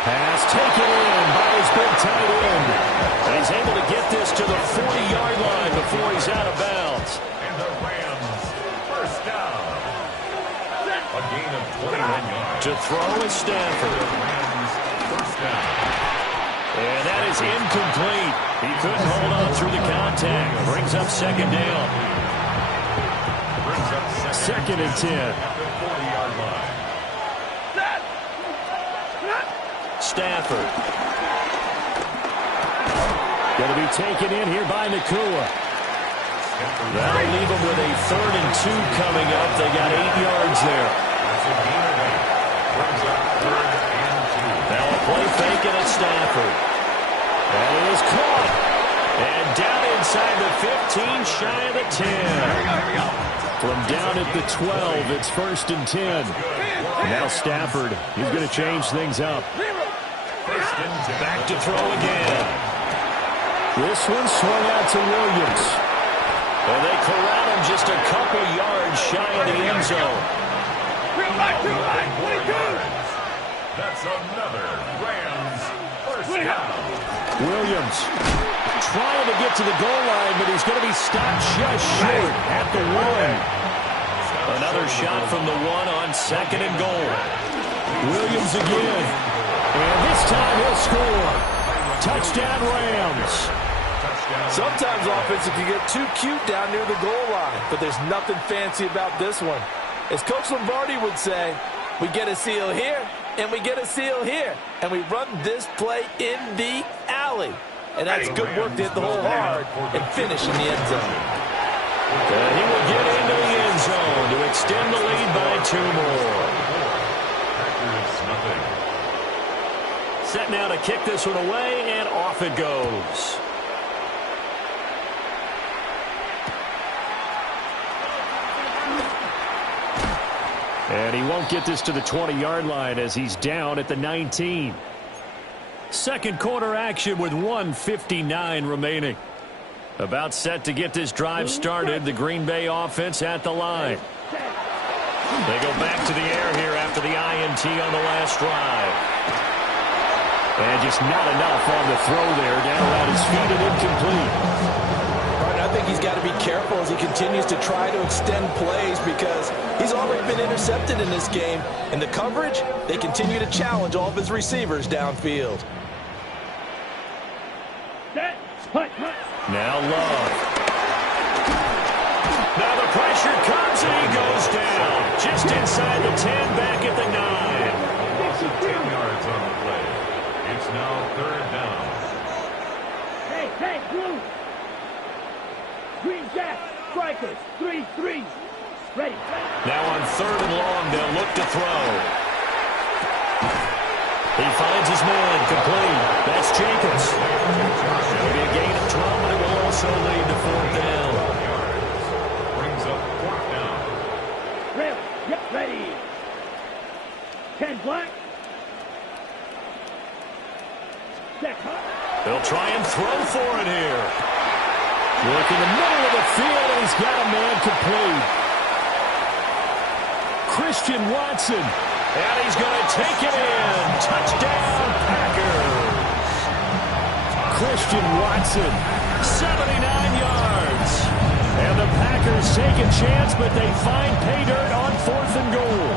Pass taken in by his big tight end. And he's able to get this to the 40-yard line before he's out of bounds. And the Rams, first down. A gain of 21 yards. To throw is Stafford. Rams first down. And that is incomplete. He couldn't hold on through the contact. Brings up second down. Brings up Second and 10. At the 40-yard line. Stafford. Going to be taken in here by Nakua. That'll leave them with a 3rd and 2 coming up. They got 8 yards there. That's a gain of 8. Brings up 3rd and 2. Now a play fake it at Stafford. And it is caught. And down inside the 15, shy of the 10. Here we go. From down at the 12, it's 1st and 10. Now Stafford, he's going to change things up. First and 10. Back to throw again. This one swung out to Williams. And they corral him just a couple yards shy of the end zone. That's another Rams first down. Williams trying to get to the goal line, but he's going to be stopped just short at the 1. Another shot from the 1 on 2nd and goal. Williams again. And this time he'll score. Touchdown Rams. Sometimes offense can get too cute down near the goal line, but there's nothing fancy about this one. As Coach Lombardi would say, we get a seal here, and we get a seal here, and we run this play in the alley. And that's good work to hit the hole hard and finish in the end zone. And he will get into the end zone to extend the lead by 2 more. Set now to kick this one away, and off it goes. And he won't get this to the 20-yard line as he's down at the 19. Second quarter action with 1:59 remaining. About set to get this drive started. The Green Bay offense at the line. They go back to the air here after the INT on the last drive. And just not enough on the throw there. Down around his feet and incomplete. I think he's got to be careful as he continues to try to extend plays because he's already been intercepted in this game. And the coverage, they continue to challenge all of his receivers downfield. Now Love. Now the pressure comes and he goes down. Just inside the 10, back at the 9. Loss of 10 yards on the play. It's now 3rd down. Hey, Blue. Green Jack, strikers, 3-3. Ready. Now on 3rd and long, they'll look to throw. He finds his man, complete. That's Jacobs. It'll be a gain of 12, but it will also lead to 4th down. Brings up 4th down. Ready. 10 black. They'll try and throw for it here. Work in the middle of the field, and he's got a man complete. Christian Watson. And he's going to take it in. Touchdown, Packers. Christian Watson, 79 yards. And the Packers take a chance, but they find pay dirt on 4th and goal.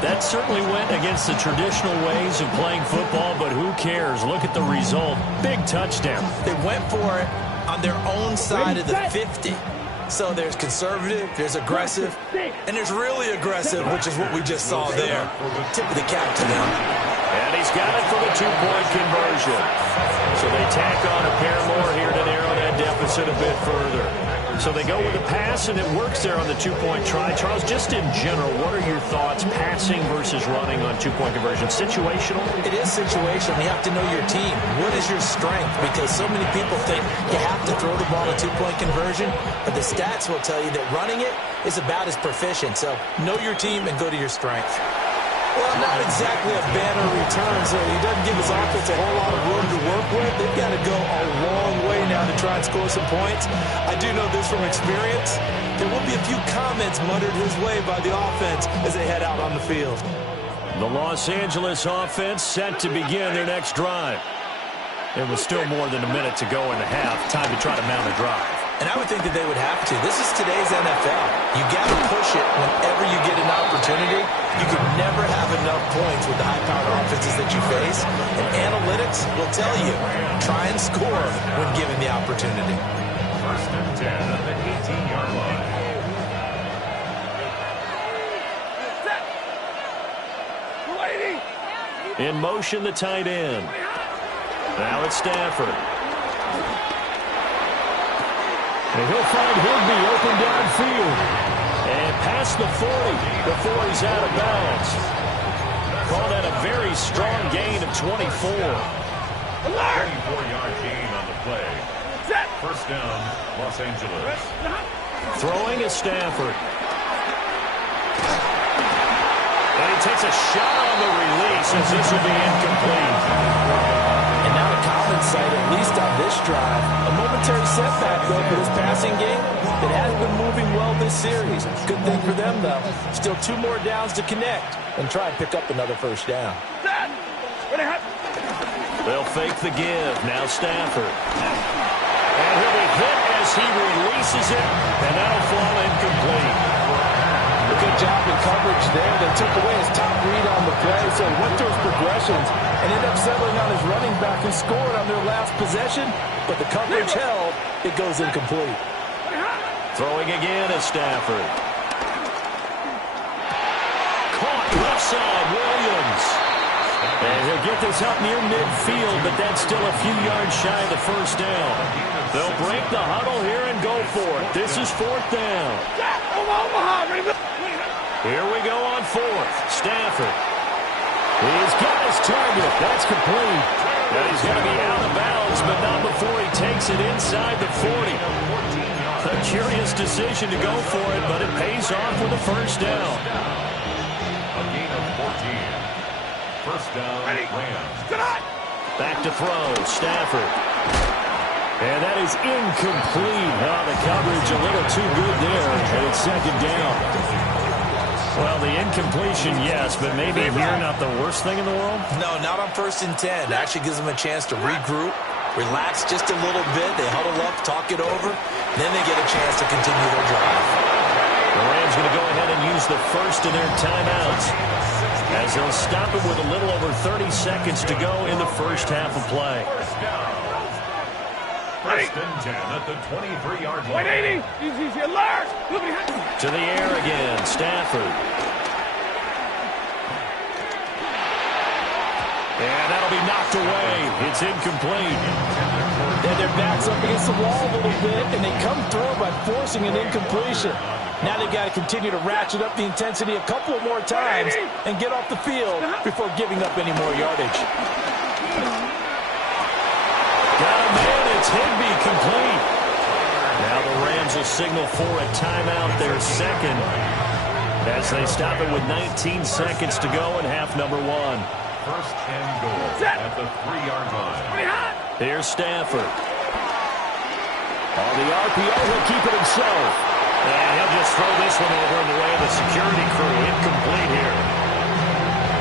That certainly went against the traditional ways of playing football, but who cares? Look at the result. Big touchdown. They went for it on their own side of the 50. So there's conservative, there's aggressive, and there's really aggressive, which is what we just saw there. Tip of the cap to them. And he's got it for the 2-point conversion. So they tack on a pair more here to narrow that deficit a bit further. So they go with a pass, and it works there on the 2-point try. Charles, just in general, what are your thoughts passing versus running on 2-point conversion? Situational? It is situational. You have to know your team. What is your strength? Because so many people think you have to throw the ball a 2-point conversion, but the stats will tell you that running it is about as proficient. So know your team and go to your strength. Well, not exactly a banner return, so he doesn't give his offense a whole lot of room to work with. They've got to go a long way now to try and score some points. I do know this from experience. There will be a few comments muttered his way by the offense as they head out on the field. The Los Angeles offense set to begin their next drive. There was still more than a minute to go in the half. Time to try to mount a drive. And I would think that they would have to. This is today's NFL. You got to push it whenever you get an opportunity. You can never have enough points with the high-powered offenses that you face. And analytics will tell you, try and score when given the opportunity. First and 10 at the 18-yard line. In motion, the tight end. Now it's Stafford. And he'll find Higbee open downfield. And past the 40 before he's out of bounds. Call that a very strong gain of 24. 24-yard gain on the play. First down, Los Angeles. Throwing is Stafford. And he takes a shot on the release as this will be incomplete. And not a common sight, at least on this drive. A momentary setback, though, for this passing game that has been moving well this series. Good thing for them, though. Still 2 more downs to connect and try and pick up another first down. They'll fake the give. Now Stafford. And he'll be hit as he releases it, and that'll fall incomplete. Good job in coverage there. They took away his top read on the play, so he went through his progressions and ended up settling on his running back who scored on their last possession, but the coverage held. It goes incomplete. Throwing again is Stafford. Caught left side, Williams. And he'll get this up near midfield, but that's still a few yards shy of the first down. They'll break the huddle here and go for it. This is 4th down. Here we go on 4th. Stafford. He's got his target. That's complete. Now he's going to be out of bounds, but not before he takes it inside the 40. A curious decision to go for it, but it pays off with a first down. A gain of 14. First down, Rams. Back to throw. Stafford. And that is incomplete. Oh, the coverage a little too good there, and it's 2nd down. Well, the incompletion, yes, but maybe here not the worst thing in the world? No, not on 1st and 10. It actually gives them a chance to regroup, relax just a little bit. They huddle up, talk it over. Then they get a chance to continue their drive. The Rams going to go ahead and use the first of their timeouts as they'll stop it with a little over 30 seconds to go in the first half of play. First and 10 at the 23-yard line. To the air again, Stafford. And that'll be knocked away. It's incomplete. Then their backs up against the wall a little bit, and they come through by forcing an incompletion. Now they've got to continue to ratchet up the intensity a couple of more times and get off the field before giving up any more yardage. Got a man, it's Higbee, complete. Now the Rams will signal for a timeout, their second, as they stop it with 19 seconds to go in half number 1. First and goal at the 3-yard line. Here's Stafford. On the RPO, he'll keep it himself. And he'll just throw this one over in the way of the security crew. Incomplete here.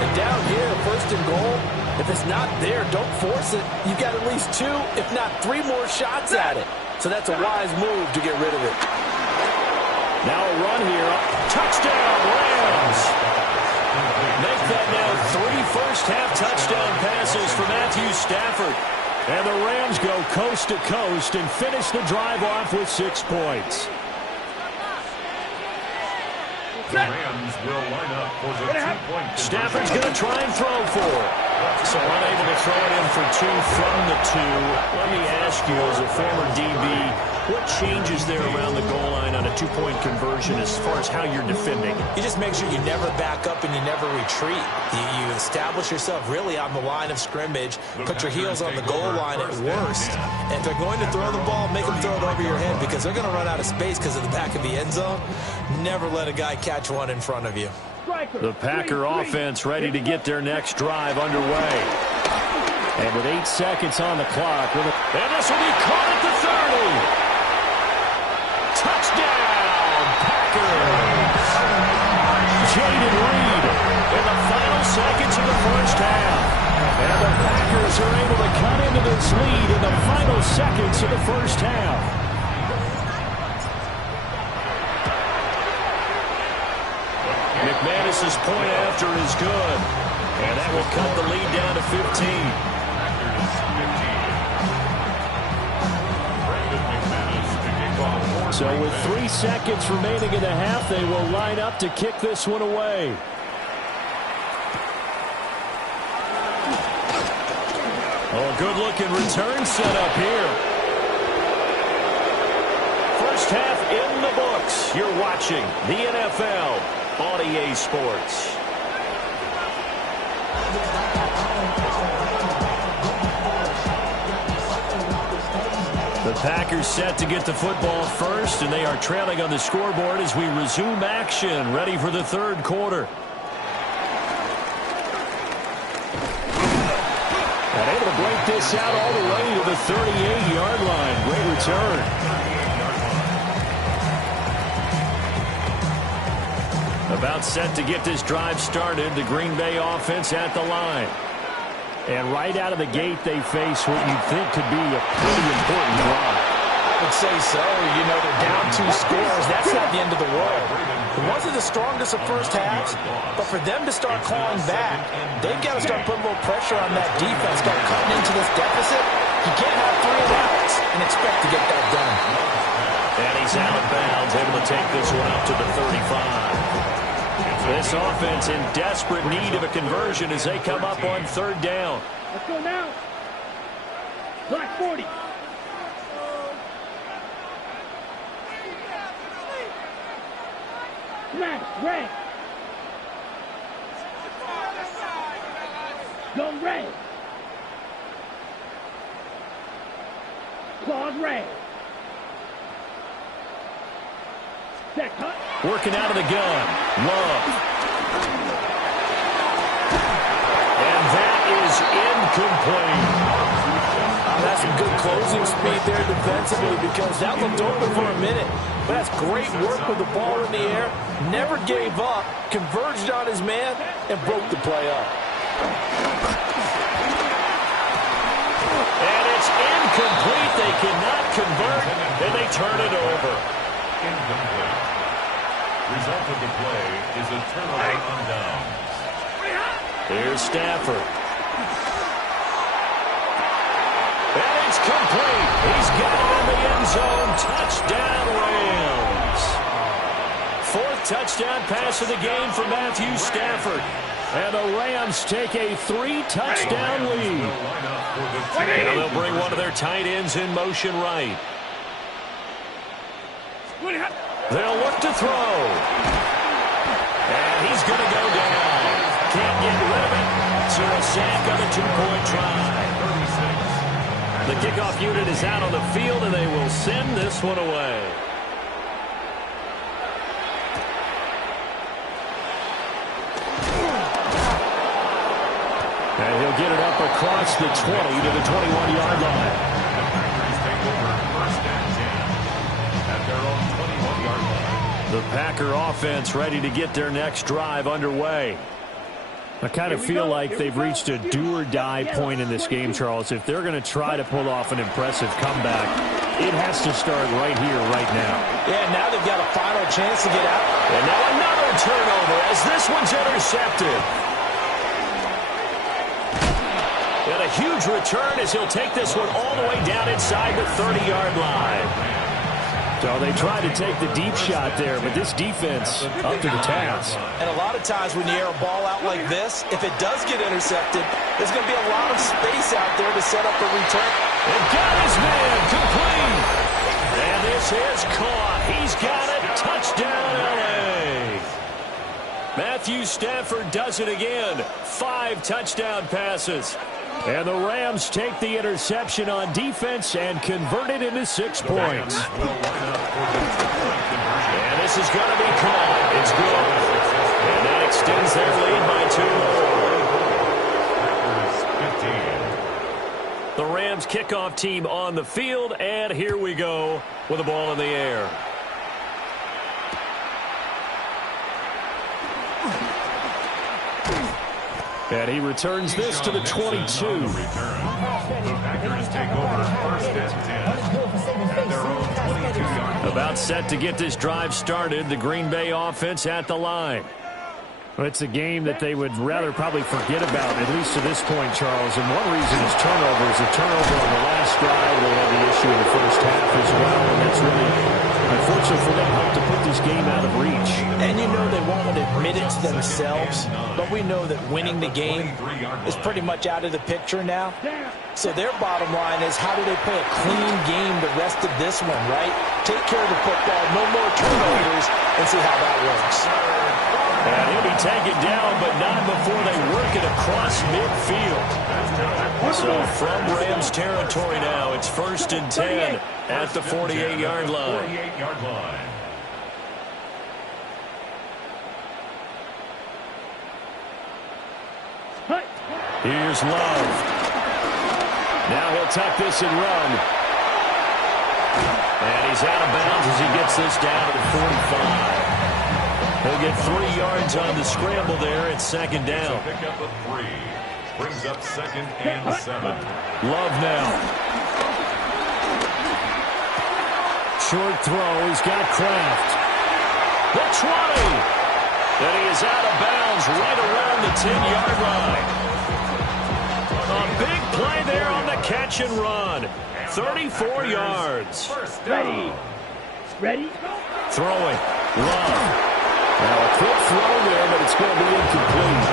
And down here, 1st and goal, if it's not there, don't force it. You've got at least 2, if not 3 more shots at it. So that's a wise move to get rid of it. Now a run here. Touchdown, Rams. Make that now 3 first-half touchdown passes for Matthew Stafford. And the Rams go coast to coast and finish the drive off with 6 points. The Rams will line up for the 2-point conversion. Stafford's going to try and throw for it. So unable to throw it in for 2 from the 2. Let me ask you, as a former DB, what changes there around the goal line on a 2-point conversion as far as how you're defending? You just make sure you never back up and you never retreat. You establish yourself really on the line of scrimmage, put your heels on the goal line at worst. And if they're going to throw the ball, make them throw it over your head because they're going to run out of space because of the back of the end zone. Never let a guy catch one in front of you. The Packer offense ready to get their next drive underway. And with 8 seconds on the clock. And this will be caught at the 30. Touchdown, Packers! Jayden Reed in the final seconds of the first half. And the Packers are able to cut into this lead in the final seconds of the first half. McManus's point after is good. And that will cut the lead down to 15. So with 3 seconds remaining in the half, they will line up to kick this one away. Oh, good-looking return set up here. First half in the books. You're watching the NFL on EA Sports. The Packers set to get the football first, and they are trailing on the scoreboard as we resume action, ready for the third quarter. And able to break this out all the way to the 38-yard line. Great return. About set to get this drive started, the Green Bay offense at the line. And right out of the gate, they face what you'd think could be a pretty important drive. I would say so. You know, they're down 2 scores. That's not the end of the world. It wasn't the strongest of first halves, but for them to start clawing back, they've got to start putting a little pressure on that defense, start cutting into this deficit. You can't have 3 and outs and expect to get that done. And he's out of bounds, able to take this one up to the 35. This offense in desperate need of a conversion as they come up on third down. Let's go now. Black 40. Smash, red. Go red. Claws red. Set cut. Working out of the gun. Love. And that is incomplete. That's some good closing speed there defensively because that looked open for a minute. But that's great work with the ball in the air. Never gave up, converged on his man, and broke the play up. And it's incomplete. They cannot convert, and they turn it over. Incomplete. Result of the play is a turnover on downs. Here's Stafford. And it's complete. He's got it in the end zone. Touchdown, Rams. 4th touchdown pass of the game for Matthew Stafford. And the Rams take a 3-touchdown lead. And they'll bring one of their tight ends in motion right. They'll look to throw. And he's going to go down. Can't get rid of it. So a sack on a 2-point try. The kickoff unit is out on the field, and they will send this one away. And he'll get it up across the 20 to the 21-yard line. The Packer offense ready to get their next drive underway. I kind of feel like they've reached a do-or-die point in this game, Charles. If they're going to try to pull off an impressive comeback, it has to start right here, right now. Yeah, now they've got a final chance to get out. And now another turnover as this one's intercepted. And a huge return as he'll take this one all the way down inside the 30-yard line. So they tried to take the deep shot there, but this defense up to the task. And a lot of times when you air a ball out like this, if it does get intercepted, there's going to be a lot of space out there to set up a return. And got his man complete. And this is caught. He's got it. Touchdown, L.A. Matthew Stafford does it again. 5 touchdown passes. And the Rams take the interception on defense and convert it into 6 points. And this is going to be caught. It's good. And that extends their lead by 2. The Rams kickoff team on the field, and here we go with the ball in the air. And he returns this to the 22. The Packers take over 1st and 10 at their own 22-yard line. About set to get this drive started, the Green Bay offense at the line. It's a game that they would rather probably forget about, at least to this point, Charles. And one reason is turnovers. A turnover on the last drive, they had the issue in the first half as well. And that's really, unfortunately for them, helped to put this game out of reach. And you know they won't admit it to themselves, but we know that winning the game is pretty much out of the picture now. So their bottom line is, how do they play a clean game the rest of this one, right? Take care of the football, no more turnovers, and see how that works. And he'll be taken down, but not before they work it across midfield. So from Rams territory now, it's 1st and 10 at the 48-yard line. Here's Love. Now he'll tuck this and run. And he's out of bounds as he gets this down to the 45. He'll get 3 yards on the scramble there. It's 2nd down. Pick up a 3. Brings up 2nd and 7. Love now. Short throw. He's got Kraft. The 20. And he is out of bounds right around the 10-yard line. A big play there on the catch and run. 34 yards. Ready? Throwing. Love. Now a quick throw there, but it's going to be incomplete.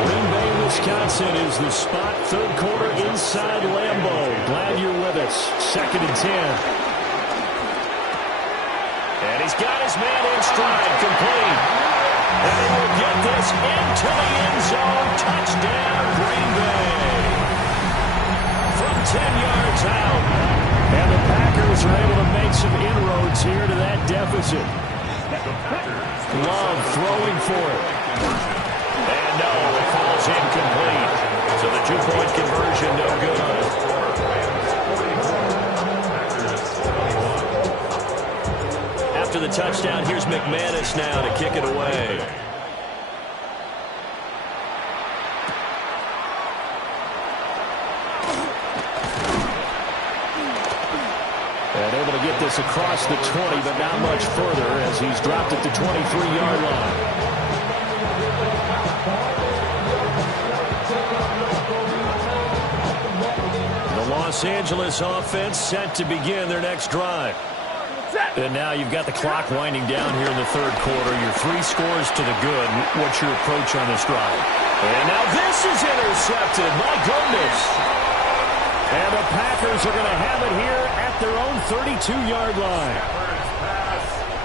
Green Bay, Wisconsin is the spot. 3rd quarter inside Lambeau. Glad you're with us. 2nd and 10. And he's got his man in stride. Complete. And he will get this into the end zone. Touchdown, Green Bay. From 10 yards out. And the Packers are able to make some inroads here to that deficit. Love throwing for it. And no, it falls incomplete. So the 2-point conversion no good. After the touchdown, here's McManus now to kick it away. And able to get this across the 20, but not much further as he's dropped at the 23-yard line. The Los Angeles offense set to begin their next drive. And now you've got the clock winding down here in the 3rd quarter. Your 3 scores to the good. What's your approach on this drive? And now this is intercepted. My goodness. And the Packers are going to have it here at their own 32-yard line.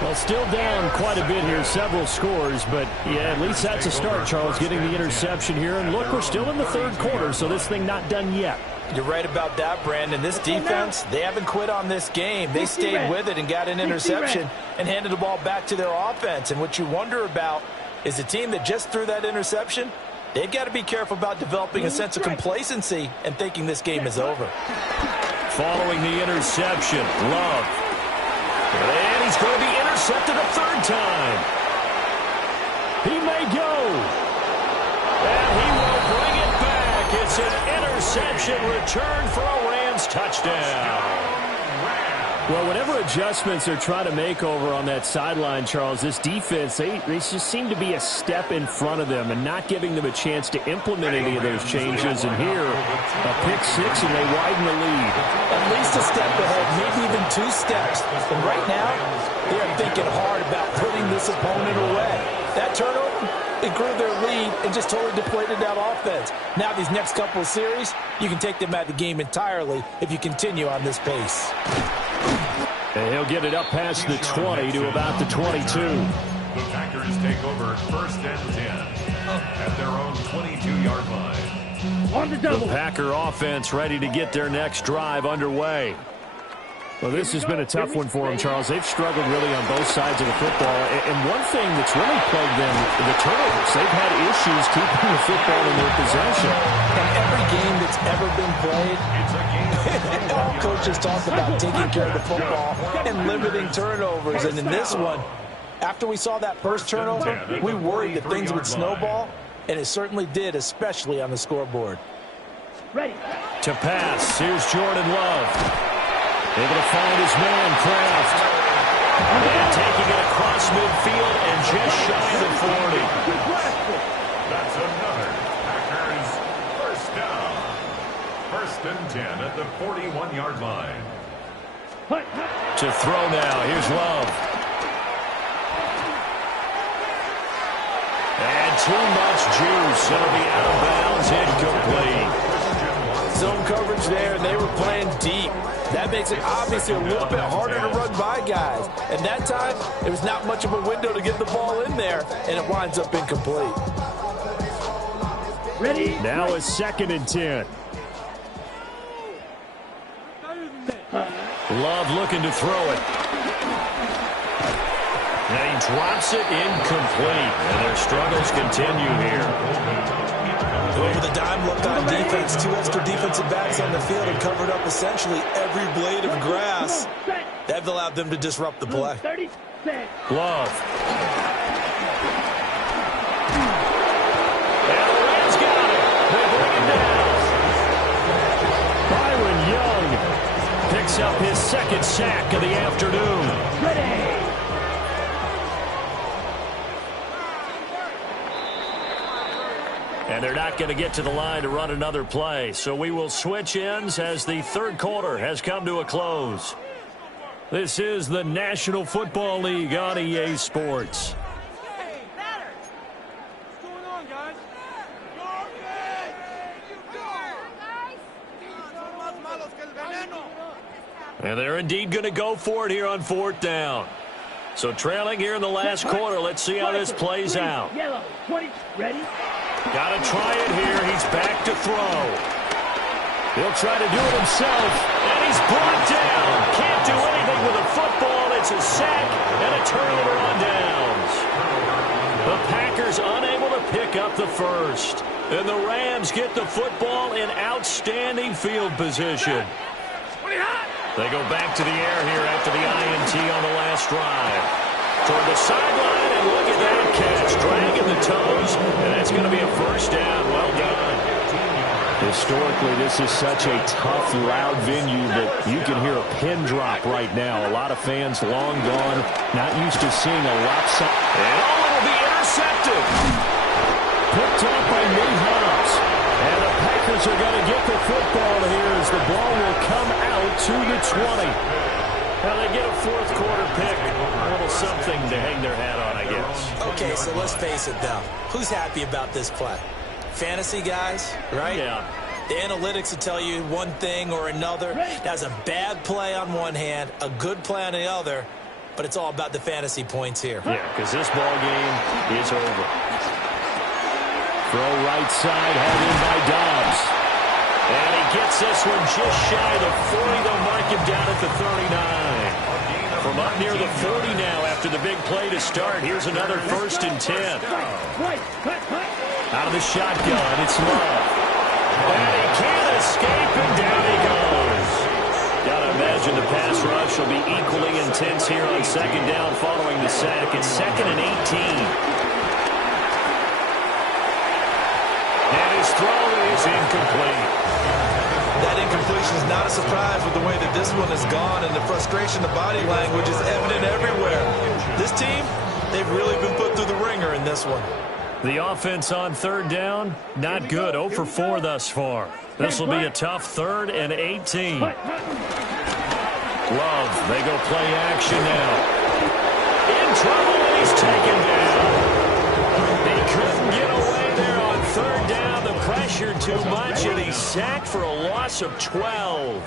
Well, still down quite a bit here, several scores, but yeah, at least that's a start, Charles, getting the interception here. And look, we're still in the 3rd quarter, so this thing not done yet. You're right about that, Brandon. This defense, they haven't quit on this game. They stayed with it and got an interception and handed the ball back to their offense. And what you wonder about is the team that just threw that interception, they've got to be careful about developing a sense of complacency and thinking this game is over. Following the interception, Love. And he's going to be intercepted a 3rd time. He may go. And he will bring it back. It's an interception return for a Rams touchdown. Well, whatever adjustments they're trying to make over on that sideline, Charles, this defense, they just seem to be a step in front of them and not giving them a chance to implement any of those changes. And here, a pick-6, and they widen the lead. At least a step ahead, maybe even 2 steps. And right now, they are thinking hard about putting this opponent away. That turnover, it grew their lead and just totally deflated that offense. Now these next couple of series, you can take them out of the game entirely if you continue on this pace. And he'll get it up past the 20 to about the 22. The Packers take over 1st and 10 at their own 22-yard line. On the double. The Packer offense ready to get their next drive underway. Well, this has been a tough one for them, Charles. They've struggled really on both sides of the football. And one thing that's really plagued them, the turnovers. They've had issues keeping the football in their possession. And every game that's ever been played, all coaches talk about taking care of the football and limiting turnovers. And in this one, after we saw that first turnover, we worried that things would snowball, and it certainly did, especially on the scoreboard. Ready. To pass, here's Jordan Love. Able to find his man, Kraft. And taking it across midfield and just shy of the 40. That's another Packers first down. 1st and 10 at the 41-yard line. To throw now. Here's Love. And too much juice. It'll be out of bounds, incomplete. Zone coverage there, and they were playing deep. That makes it obviously a little bit harder to run by guys. And that time, there was not much of a window to get the ball in there, and it winds up incomplete. Ready? Now it's 2nd and 10. Love looking to throw it. And he drops it incomplete. And their struggles continue here. Over the dime look on defense. 2 extra defensive backs on the field and covered up essentially every blade of grass. That allowed them to disrupt the play. 30 set. Love. And the Rams got it. They bring it down. Byron Young picks up his 2nd sack of the afternoon. Ready? And they're not going to get to the line to run another play. So we will switch ends as the 3rd quarter has come to a close. This is the National Football League on EA Sports. And they're indeed going to go for it here on 4th down. So trailing here in the last quarter. Let's see how this plays out. Yellow, 20, ready? Got to try it here. He's back to throw. He'll try to do it himself. And he's brought down. Can't do anything with a football. It's a sack and a turnover on downs. The Packers unable to pick up the first. And the Rams get the football in outstanding field position. They go back to the air here after the INT on the last drive. Toward the sideline, and look at that catch. Dragging the toes, and that's going to be a first down. Well done. Historically, this is such a tough, loud venue that you can hear a pin drop right now. A lot of fans long gone, not used to seeing a lopsided. And it'll be intercepted. Picked up by Nate Hobbs. And the Packers are going to get the football here as the ball will come out to the 20. Well, they get a 4th quarter pick. A little something to hang their hat on, I guess. Okay, so let's face it, though. Who's happy about this play? Fantasy guys, right? Yeah. The analytics will tell you one thing or another. That's a bad play on one hand, a good play on the other, but it's all about the fantasy points here. Yeah, because this ball game is over. Throw right side, hauled in by Dobbs. And he gets this one just shy of the 40. They'll mark him down at the 39. From up near the 40 now after the big play to start. Here's another 1st and 10. Out of the shotgun, it's Love. And he can't escape, and down he goes. Gotta imagine the pass rush will be equally intense here on 2nd down following the sack. It's 2nd and 18. And his throw is incomplete. That incompletion is not a surprise with the way that this one has gone, and the frustration, the body language is evident everywhere. This team, they've really been put through the ringer in this one. The offense on 3rd down, not good. 0 for 4 thus far. This will be a tough 3rd and 18. Love, they go play action now. In trouble, and he's taken down. He couldn't get away there on 3rd down. The pressure too much, and he's sacked for a loss of 12.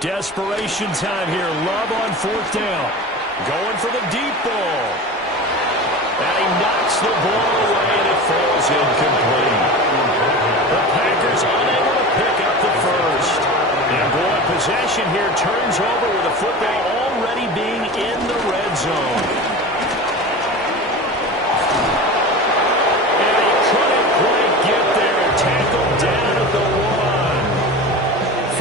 Desperation time here. Love on 4th down. Going for the deep ball. And he knocks the ball away, and it falls incomplete. The Packers unable to pick up the first. And boy, possession here turns over with the football already being in the red zone. And he couldn't quite get there. Tackled down at the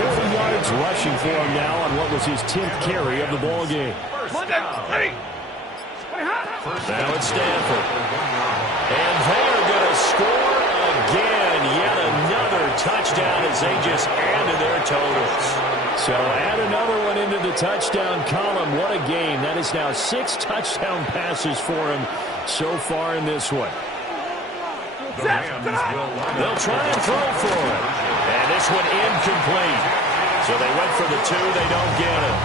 1. 40 yards rushing for him now on what was his 10th carry of the ball game. Now it's Stanford. And they are going to score again. Yet another touchdown as they just added their totals. So add another one into the touchdown column. What a game. That is now 6 touchdown passes for him so far in this one. They'll try and throw for it. And this one incomplete. So they went for the 2. They don't get it.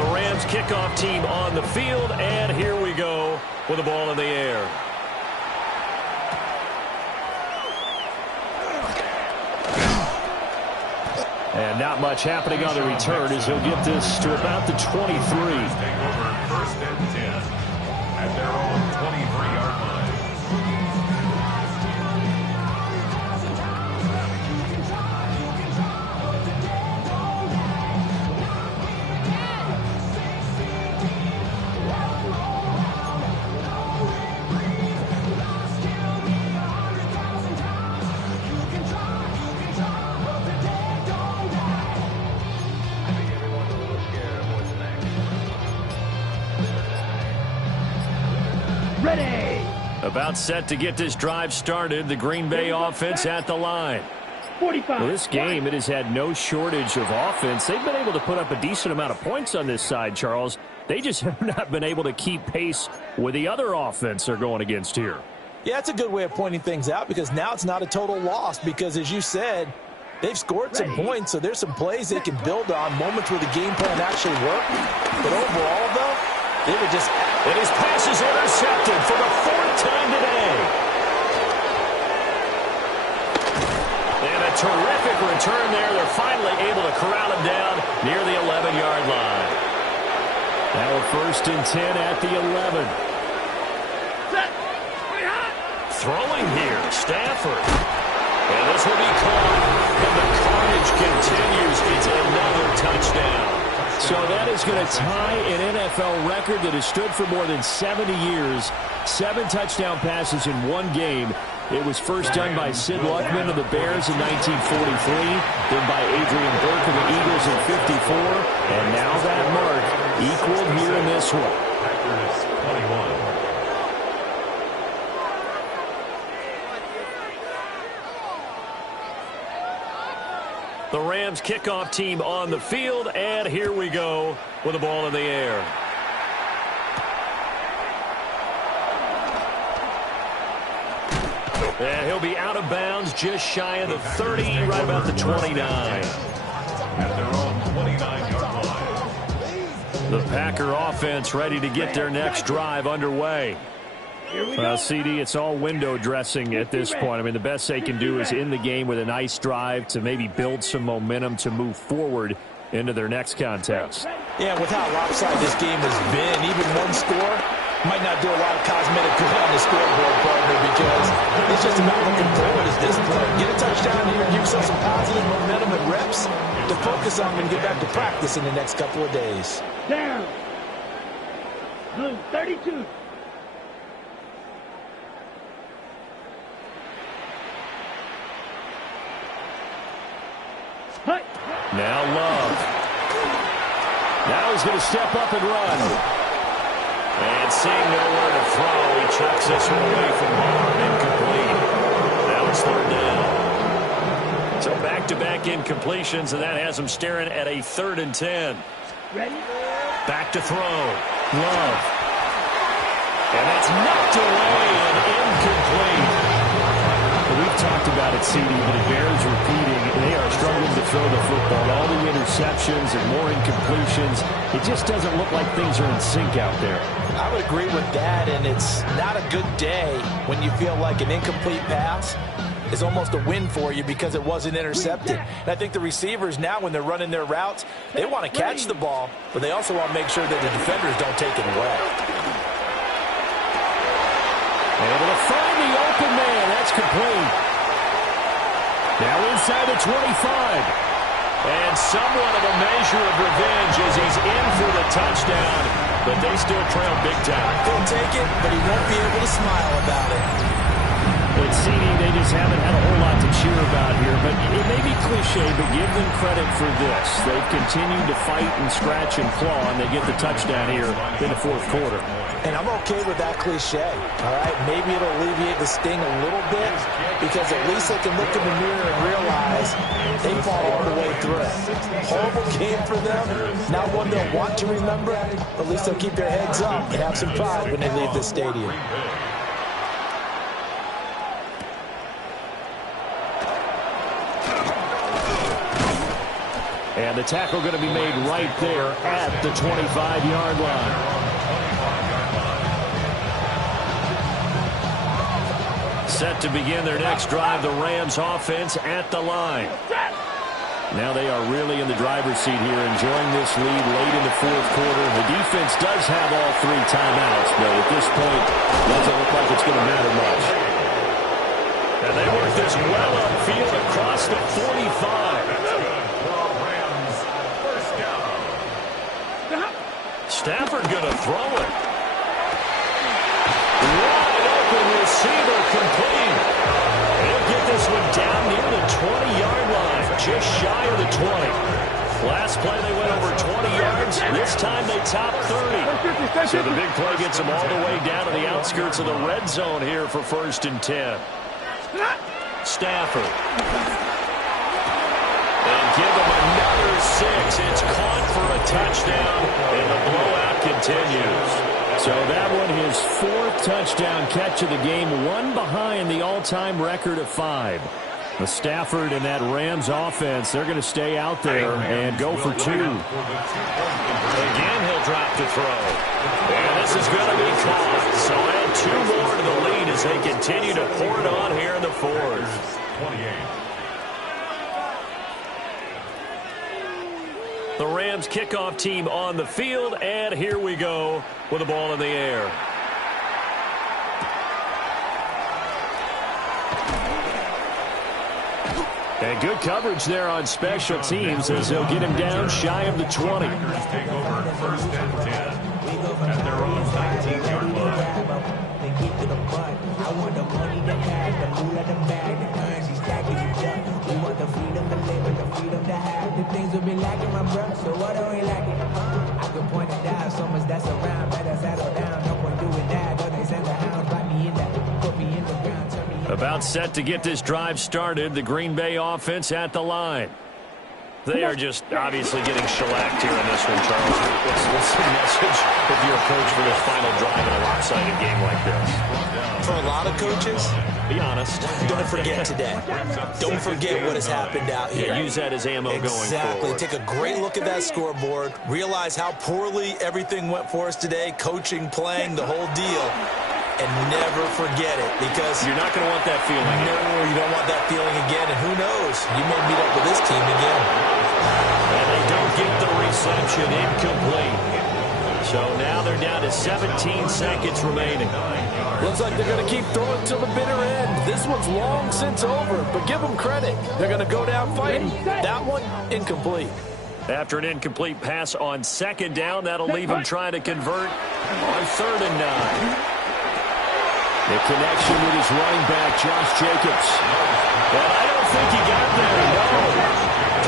The Rams kickoff team on the field. And here we go with the ball in the air. And not much happening on the return as he'll get this to about the 23. Take over 1st and 10 at their own 23-yard line. About set to get this drive started. The Green Bay offense at the line. 45. Well, this game, it has had no shortage of offense. They've been able to put up a decent amount of points on this side, Charles. They just have not been able to keep pace with the other offense they're going against here. Yeah, it's a good way of pointing things out because now it's not a total loss because, as you said, they've scored some points, so there's some plays they can build on, moments where the game plan actually worked. But overall, though, they were just... And his pass is intercepted for the 4th time today. And a terrific return there. They're finally able to corral him down near the 11-yard line. Now a 1st and 10 at the 11. Throwing here, Stafford. And this will be caught. And the carnage continues. It's another touchdown. So that is going to tie an NFL record that has stood for more than 70 years. 7 touchdown passes in one game. It was first done by Sid Luckman of the Bears in 1943, then by Adrian Burke of the Eagles in 54, and now that mark equaled here in this one. Packers 21. The Rams kickoff team on the field, and here we go with the ball in the air. And he'll be out of bounds just shy of the 30, right about the 29. At their own 29-yard line. The Packer offense ready to get their next drive underway. CD, it's all window dressing at this point. I mean, the best they can do is in the game with a nice drive to maybe build some momentum to move forward into their next contest. Yeah, with how lopsided this game has been, even one score might not do a lot of cosmetic good on the scoreboard, partner, because it's just about looking forward at this point. Get a touchdown here, give yourself some positive momentum and reps to focus on and get back to practice in the next couple of days. Down. Blue 32. Now Love. Now he's going to step up and run. And seeing nowhere to throw, he chucks this one away from Barr. Incomplete. Now it's 3rd down. So back-to-back incompletions, and that has him staring at a 3rd and 10. Ready? Back to throw. Love. And that's knocked away and incomplete. We've talked about it, CD, but it bears repeating. They are struggling to throw the football. All the interceptions and more incompletions. It just doesn't look like things are in sync out there. I would agree with that, and it's not a good day when you feel like an incomplete pass is almost a win for you because it wasn't intercepted. And I think the receivers now, when they're running their routes, they want to catch the ball, but they also want to make sure that the defenders don't take it away. Able to find the open man. That's complete. Now inside the 25. And somewhat of a measure of revenge as he's in for the touchdown. But they still trail big time. He'll take it, but he won't be able to smile about it. But CD, they just haven't had a whole lot to cheer about here. But it may be cliche, but give them credit for this. They've continued to fight and scratch and claw, and they get the touchdown here in the 4th quarter. And I'm okay with that cliche, all right? Maybe it'll alleviate the sting a little bit because at least they can look in the mirror and realize they fall through. Horrible game for them. Not one they'll want to remember, but at least they'll keep their heads up and have some pride when they leave this stadium. And the tackle going to be made right there at the 25-yard line. Set to begin their next drive, the Rams offense at the line. Now they are really in the driver's seat here, enjoying this lead late in the fourth quarter. The defense does have all 3 timeouts, but at this point, doesn't look like it's going to matter much. And they work this well upfield across the 45. Stafford going to throw it. Wide open receiver complete. They'll get this one down near the 20-yard line, just shy of the 20. Last play they went over 20 yards. This time they top 30. So the big play gets them all the way down to the outskirts of the red zone here for 1st and 10. Stafford. And give them another 6. It's caught for a touchdown, and the blowout continues. So that one, his 4th touchdown catch of the game, one behind the all-time record of 5. The Stafford and that Rams offense, they're going to stay out there and go for 2. Again, he'll drop to throw. And this is going to be caught. So add 2 more to the lead as they continue to pour it on here in the 4th. 28. The Rams kickoff team on the field, and here we go with the ball in the air. And good coverage there on special teams as they'll get him down shy of the 20. Packers take over 1st and 10 at their own 19-yard line. I want the money, the cash, the food, the bag, the currency stacking it up. We want the freedom to live and the freedom to have. The things we've been lacking, my brother, so what are we lacking? I could point it out, so much that's around. Better settle down, no point doing that. Don't they send the hounds, bite me in that, put me in the ground, turn me in. About set to get this drive started, the Green Bay offense at the line. They are just obviously getting shellacked here in this one, Charles. What's the message if you're a coach for this final drive in a lopsided game like this? For a lot of coaches, Be honest. don't forget today. Don't forget what has happened out here. Yeah, use that as ammo going Exactly. forward. Take a great look at that scoreboard. Realize how poorly everything went for us today. Coaching, playing, the whole deal. And never forget it, because You're not going to want that feeling. no, you don't want that feeling again. And who knows? You may meet up with this team again. And they don't get the reception, incomplete. So now they're down to 17 seconds remaining. Looks like they're going to keep throwing till the bitter end. This one's long since over, but give them credit. They're going to go down fighting. That one, incomplete. After an incomplete pass on 2nd down, that'll leave them trying to convert on 3rd and 9. The connection with his running back, Josh Jacobs. And I don't think he got there, no.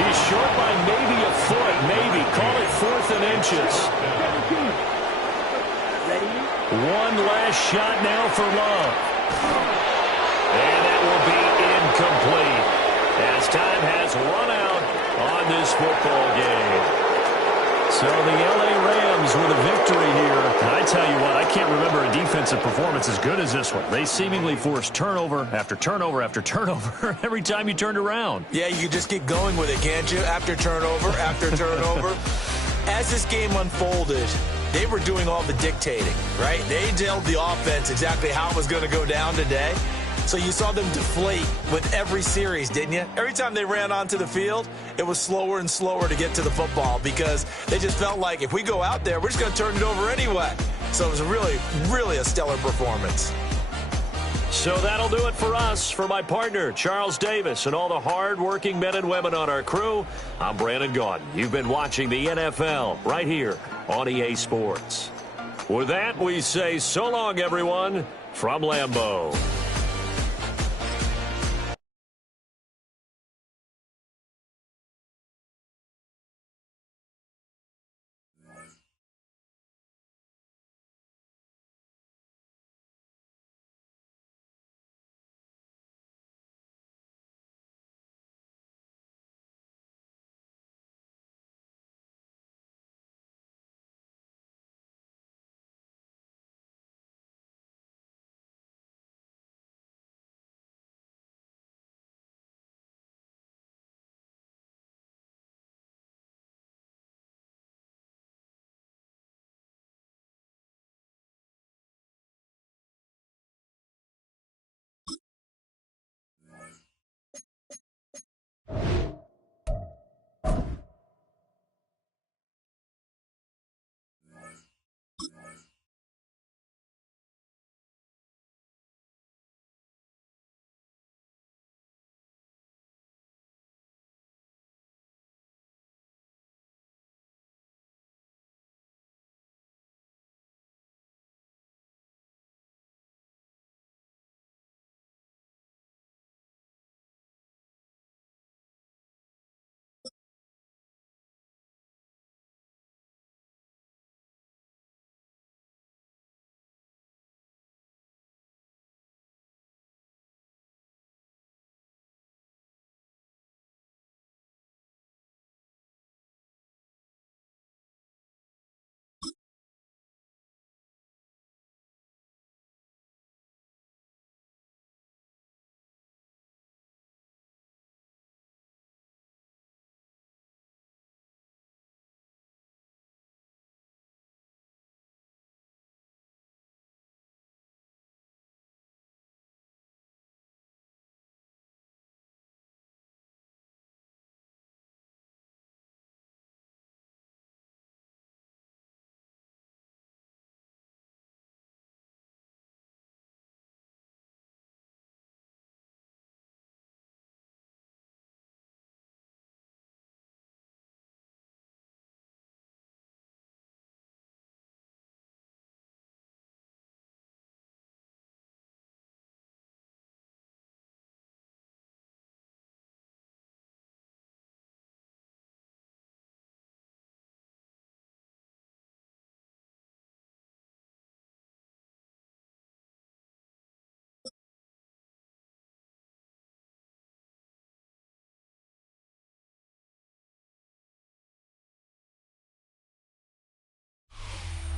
He's short by maybe a foot, maybe. Call it 4th and inches. One last shot now for Love. And that will be incomplete as time has run out on this football game. So the LA Rams with a victory here. And I tell you what, I can't remember a defensive performance as good as this one. They seemingly forced turnover after turnover after turnover every time you turned around. Yeah, you can just get going with it, can't you? After turnover, after turnover. As this game unfolded, they were doing all the dictating, right? They told the offense exactly how it was going to go down today. So you saw them deflate with every series, didn't you? Every time they ran onto the field, it was slower and slower to get to the football because they just felt like if we go out there, we're just going to turn it over anyway. So it was really, really a stellar performance. So that'll do it for us. For my partner, Charles Davis, and all the hard-working men and women on our crew, I'm Brandon Gaudin. You've been watching the NFL right here on EA Sports. With that, we say so long, everyone, from Lambeau.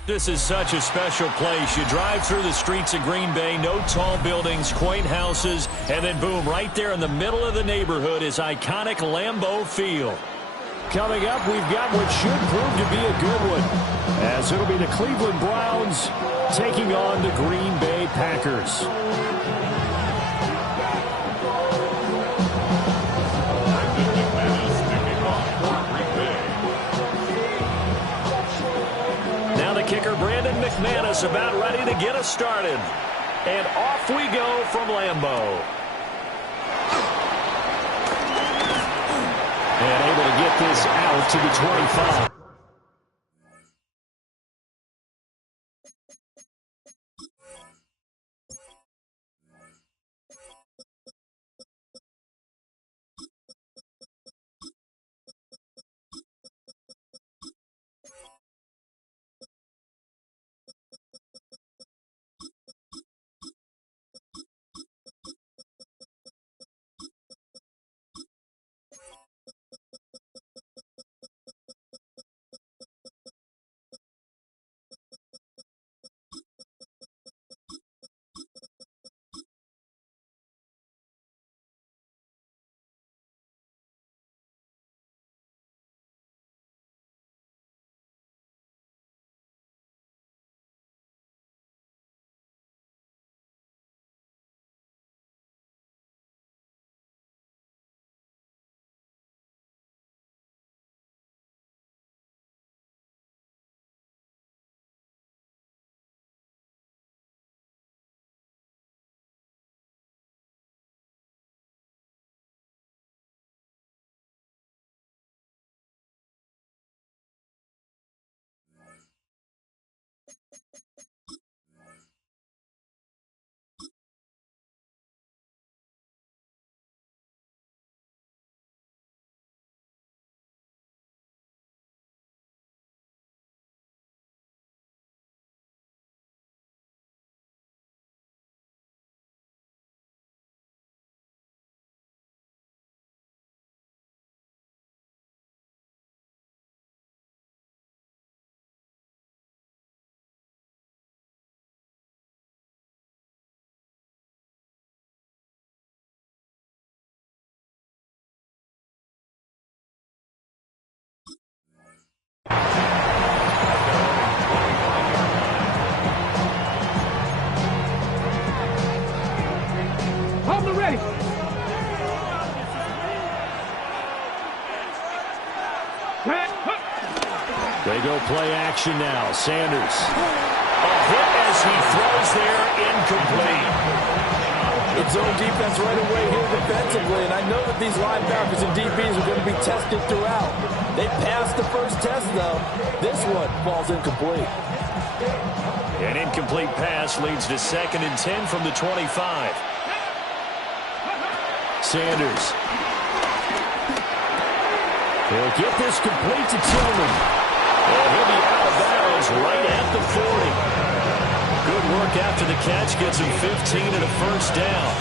This is such a special place. You drive through the streets of Green Bay, no tall buildings, quaint houses, and then boom, right there in the middle of the neighborhood is iconic Lambeau Field. Coming up, we've got what should prove to be a good one, as it'll be the Cleveland Browns taking on the Green Bay Packers. Now the kicker, Brandon McManus, about ready to get us started. And off we go from Lambeau. And able to get this out to the 25. They go play action now. Sanders. A hit as he throws there, incomplete. It's zone defense right away here defensively, and I know that these linebackers and DBs are going to be tested throughout. They passed the first test, though. This one falls incomplete. An incomplete pass leads to 2nd and 10 from the 25. Sanders. He'll get this complete to Tillman. And he'll be out of bounds right at the 40. Good work after the catch. Gets him 15 and a first down.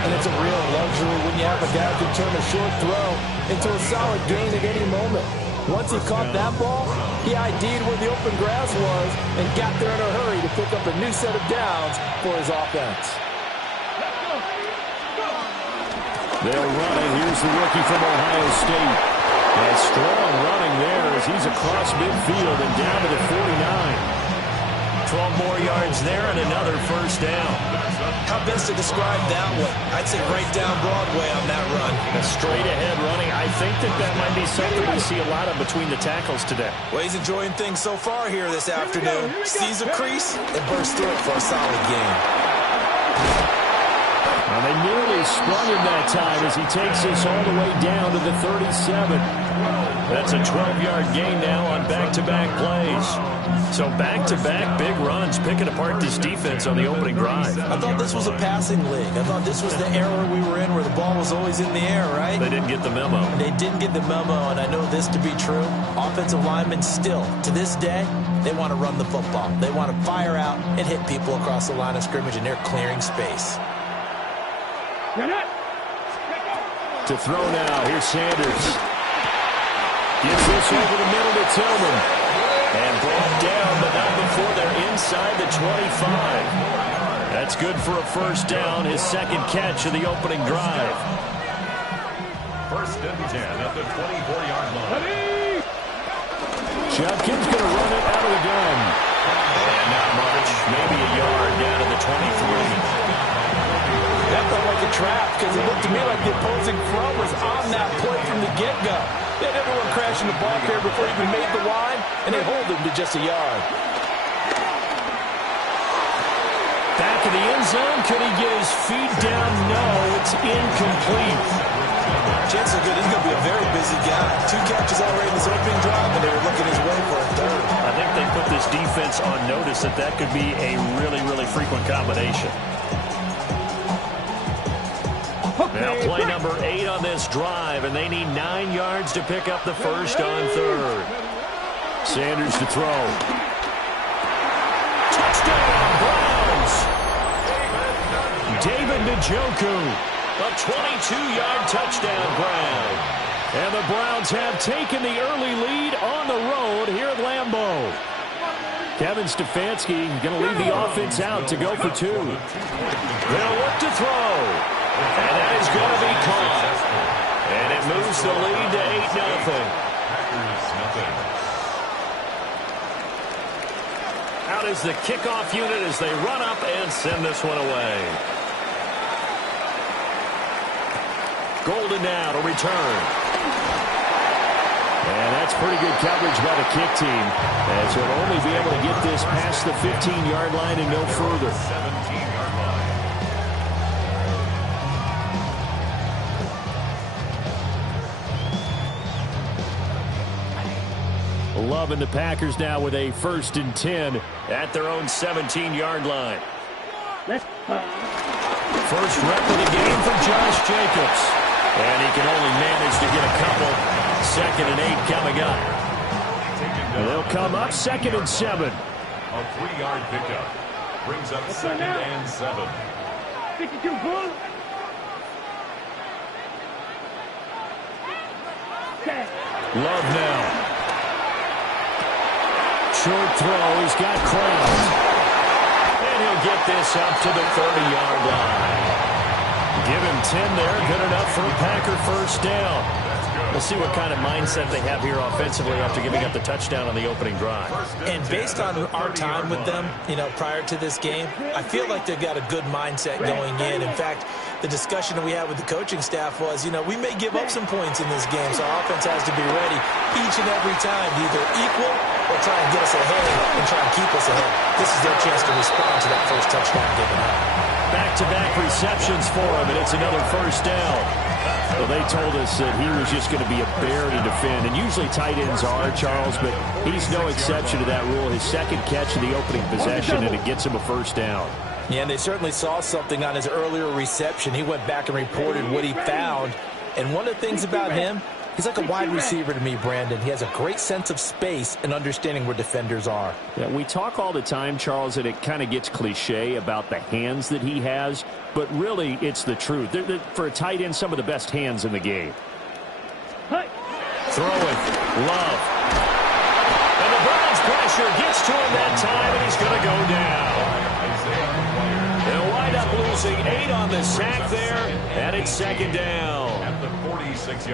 And it's a real luxury when you have a guy who can turn a short throw into a solid gain at any moment. Once he caught that ball, he ID'd where the open grass was and got there in a hurry to pick up a new set of downs for his offense. They'll run it. Here's the rookie from Ohio State. And strong running there as he's across midfield and down to the 49. 12 more yards there and another first down. How best to describe that one? I'd say right down Broadway on that run. A straight ahead running. I think that might be something we see a lot of between the tackles today. Well, he's enjoying things so far here this afternoon. Sees a crease and bursts through it for a solid gain. Well, they nearly sprung him that time as he takes this all the way down to the 37. That's a 12-yard gain now on back-to-back plays. So back-to-back big runs, picking apart this defense on the opening drive. I thought this was a passing league. I thought this was the era we were in where the ball was always in the air, right? They didn't get the memo. They didn't get the memo, and I know this to be true. Offensive linemen still, to this day, they want to run the football. They want to fire out and hit people across the line of scrimmage, and they're clearing space. To throw now, here's Sanders. Gets this over the middle to Tillman. And brought down, but not inside the 25. That's good for a first down, his second catch of the opening drive. First and 10 at the 24-yard line. Judkins going to run it out of the gun. And not much, maybe a yard down to the 23. That felt like a trap because it looked to me like the opposing front was on that play from the get-go. They had everyone crashing the ball carrier before he even made the line, and they hold him to just a yard. Back in the end zone, could he get his feet down? No, it's incomplete. Chances are good he's going to be a very busy guy. 2 catches already in this opening drive, and they were looking his way for a third. I think they put this defense on notice that could be a really, really frequent combination. Now play number 8 on this drive, and they need 9 yards to pick up the first on third. Sanders to throw. Touchdown, Browns! David Njoku, a 22-yard touchdown grab. And the Browns have taken the early lead on the road here at Lambeau. Kevin Stefanski going to leave the offense out to go for 2. They'll look to throw. And that is going to be caught. And it moves the lead to 8-0. Out is the kickoff unit as they run up and send this one away. Golden now to return. And that's pretty good coverage by the kick team, as he'll only be able to get this past the 15-yard line and no further. 17-yard line. Love and the Packers now with a 1st and 10 at their own 17-yard line. First rep of the game for Josh Jacobs. And he can only manage to get a couple. 2nd and 8 coming up. And they'll come up 2nd and 7. A 3-yard pickup brings up 2nd and 7. 52 bull. Love now. Short throw. He's got Kraft. And he'll get this up to the 30-yard line. Give him 10 there. Good enough for a Packer first down. We'll see what kind of mindset they have here offensively after giving up the touchdown on the opening drive. And based on our time with them, prior to this game, I feel like they've got a good mindset going in. In fact, the discussion that we had with the coaching staff was, we may give up some points in this game, so our offense has to be ready each and every time to either equal or try and get us ahead and try and keep us ahead. This is their chance to respond to that first touchdown given up. Back-to-back receptions for him, and it's another first down. Well, they told us that he was just going to be a bear to defend, and usually tight ends are, Charles, but he's no exception to that rule. His second catch in the opening possession, and it gets him a first down. Yeah, and they certainly saw something on his earlier reception. He went back and reported what he found, and one of the things about him, he's like a wide receiver to me, Brandon. He has a great sense of space and understanding where defenders are. Yeah, we talk all the time, Charles, and it kind of gets cliche about the hands that he has, but really it's the truth. They're, for a tight end, some of the best hands in the game. Throwing, Love. And the Browns pressure gets to him that time, and he's going to go down. They'll wind up losing 8 on the sack there, and it's 2nd down.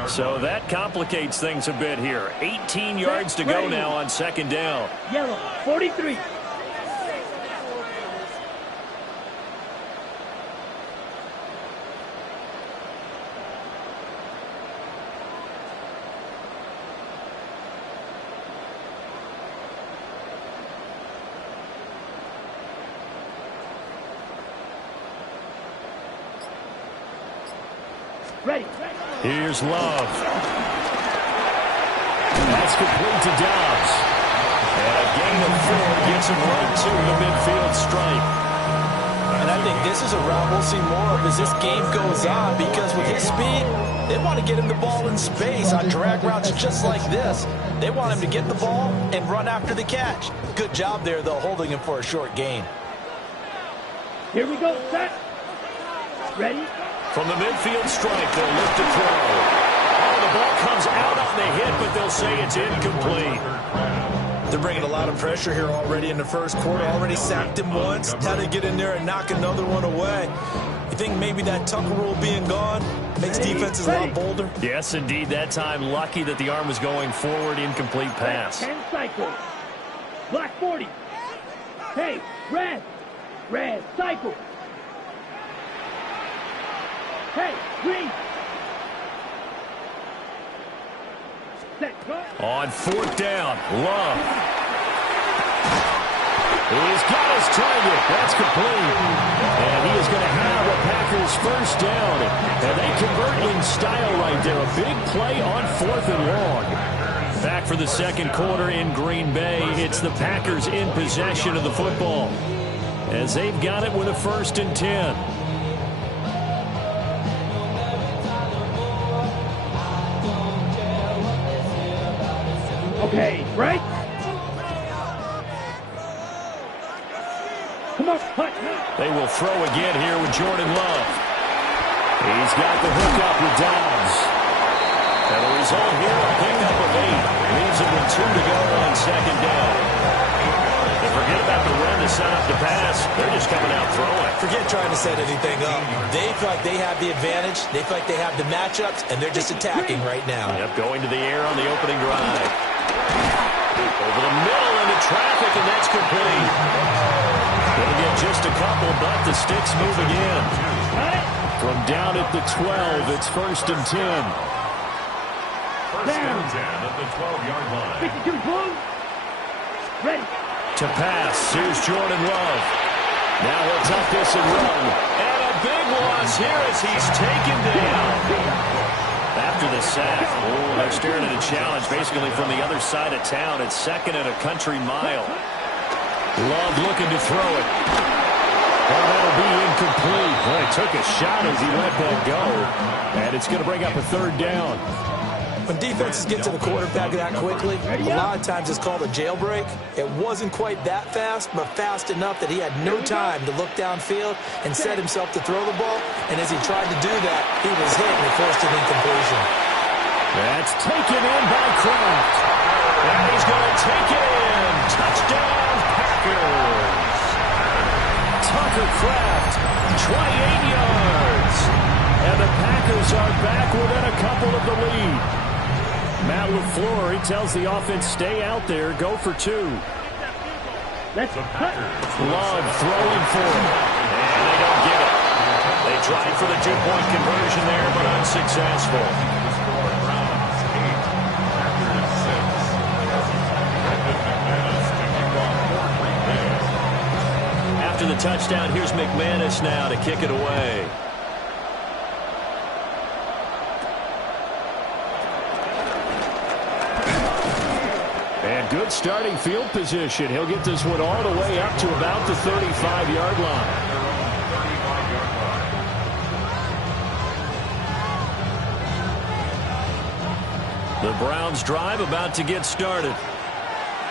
So that complicates things a bit here. 18 yards to go now on 2nd down. Yellow, 43. Ready. Here's Love. That's complete to Dobbs. And a gain of 4 gets him right to the midfield stripe. And I think this is a route we'll see more of as this game goes on, because with his speed, they want to get him the ball in space on drag routes just like this. They want him to get the ball and run after the catch. Good job there, though, holding him for a short gain. Here we go, set. Ready. From the midfield stripe, they'll look to throw. Oh, the ball comes out on the hit, but but they'll say it's incomplete. They're bringing a lot of pressure here already in the first quarter. Already sacked him once. Now to get in there and knock another one away. You think maybe that Tucker rule being gone makes defenses a lot bolder? Yes, indeed. That time, lucky that the arm was going forward. Incomplete pass. 10 cycles. Black 40. Hey, red. Red, cycle. Hey, green. Set, go. On fourth down, Love. He's got his target. That's complete. And he is going to have a Packers first down. And they convert in style right there. A big play on 4th and long. Back for the second quarter in Green Bay. It's the Packers in possession of the football, as they've got it with a 1st and 10. Okay, right? Come on, punt. They will throw again here with Jordan Love. He's got the hook up with Dobbs. And the result here, a pickup of 8. Leaves it with 2 to go on second down. And forget about the run to set up the pass. They're just coming out throwing. Forget trying to set anything up. They feel like they have the advantage. They feel like they have the matchups, and they're just attacking right now. Yep, going to the air on the opening drive. Over the middle into traffic, and that's complete. Going to get just a couple, but the sticks move again. From down at the 12, it's 1st and 10. 1st and 10 at the 12-yard line. 52 blue. Ready. To pass, here's Jordan Love. Now he'll tuck this and run. And a big loss here as he's taken down. After the sack, they're staring at a challenge basically from the other side of town. It's 2nd and a country mile. Love looking to throw it. Well, that'll be incomplete. Well, he took a shot as he let that go. And it's going to bring up a 3rd down. When defenses get to the quarterback that quickly, a lot of times it's called a jailbreak. It wasn't quite that fast, but fast enough that he had no time to look downfield and set himself to throw the ball. And as he tried to do that, he was hit and forced an incompletion. That's taken in by Kraft. And he's going to take it in. Touchdown, Packers. Tucker Kraft, 28 yards. And the Packers are back within a couple of the lead. Matt LaFleur, he tells the offense, stay out there, go for 2. Let's cut. Love throwing for him. And they don't get it. They tried for the 2-point conversion there, but unsuccessful. After the touchdown, here's McManus now to kick it away. And good starting field position. He'll get this one all the way up to about the 35-yard line. The Browns drive about to get started.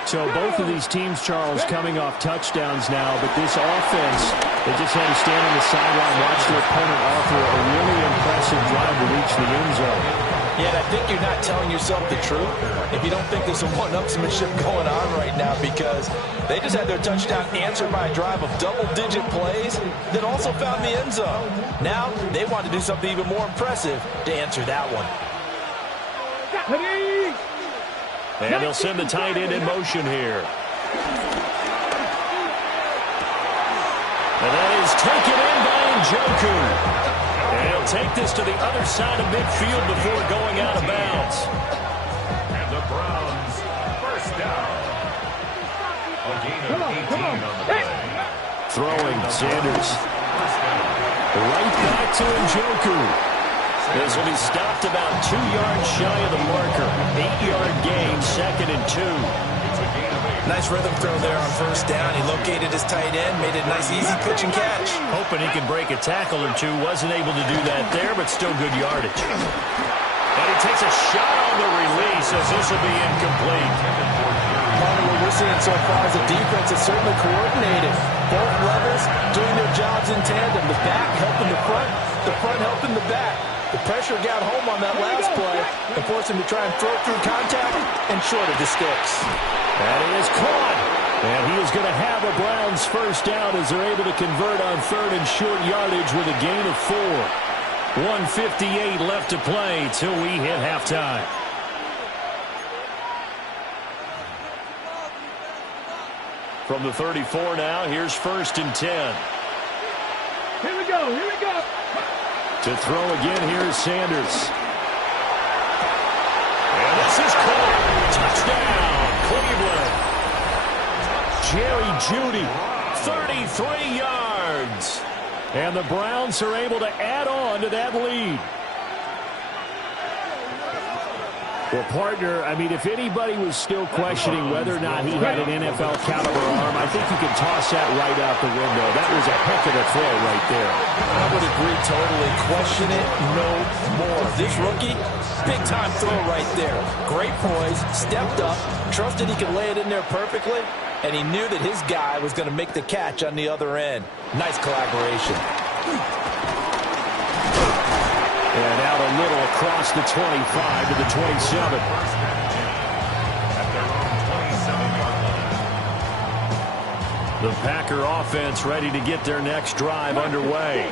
So both of these teams, Charles, coming off touchdowns now, but this offense, they just had to stand on the sideline, watch their opponent offer a really impressive drive to reach the end zone. Yeah, I think you're not telling yourself the truth if you don't think there's some one-upsmanship going on right now, because they just had their touchdown answered by a drive of double-digit plays that also found the end zone. Now they want to do something even more impressive to answer that one. And they'll send the tight end in motion here. And that is taken in by Njoku. And he'll take this to the other side of midfield before going out of bounds. And the Browns, first down. A gain of 18 on the play. Throwing, Sanders. Right back to Njoku. This will be stopped about 2 yards shy of the marker. 8-yard gain, 2nd and 2. Nice rhythm throw there on first down. He located his tight end, made it a nice easy pitch and catch. Hoping he could break a tackle or two. Wasn't able to do that there, but still good yardage. And he takes a shot on the release as this will be incomplete. What we're seeing so far is the defense is certainly coordinated. Both levels doing their jobs in tandem. The back helping the front helping the back. The pressure got home on that last play and forced him to try and throw through contact and short of the sticks. That is caught. And he is going to have the Browns first down as they're able to convert on third and short yardage with a gain of 4. 1:58 left to play till we hit halftime. From the 34 now, here's 1st and 10. Here we go, here we go. To throw again, here's Sanders. And this is caught. Touchdown, Cleveland. Jerry Jeudy, 33 yards. And the Browns are able to add on to that lead. Well, partner, I mean, if anybody was still questioning whether or not he had an NFL caliber arm, I think you can toss that right out the window. That was a heck of a throw right there. I would agree totally. Question it no more. This rookie, big-time throw right there. Great poise, stepped up, trusted he could lay it in there perfectly, and he knew that his guy was going to make the catch on the other end. Nice collaboration. And out a little across the 25 to the 27. The Packer offense ready to get their next drive underway.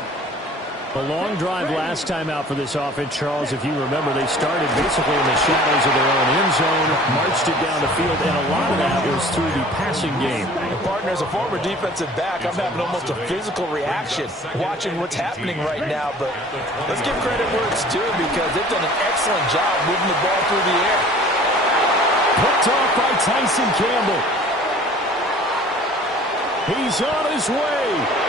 A long drive last time out for this offense, Charles. If you remember, they started basically in the shadows of their own end zone, marched it down the field, and a lot of that was through the passing game. And partner, as a former defensive back, I'm having almost a physical reaction watching what's happening right now. But let's give credit where it's due because they've done an excellent job moving the ball through the air. Picked off by Tyson Campbell. He's on his way.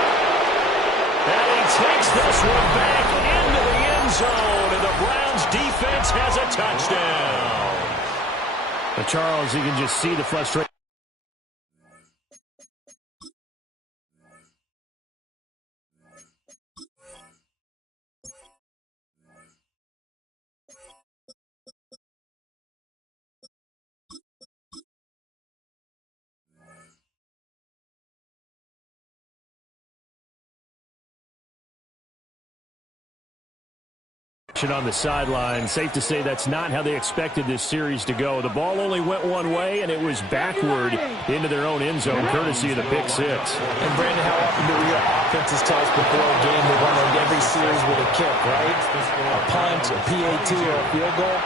And he takes this one back into the end zone, and the Browns defense has a touchdown. But Charles, you can just see the frustration. On the sideline. Safe to say that's not how they expected this series to go. The ball only went one way, and it was backward into their own end zone, courtesy of the pick six. And Brandon, how often do your offenses tell us before a game they want to end every series with a kick, right? A punt, a PAT, or a field goal.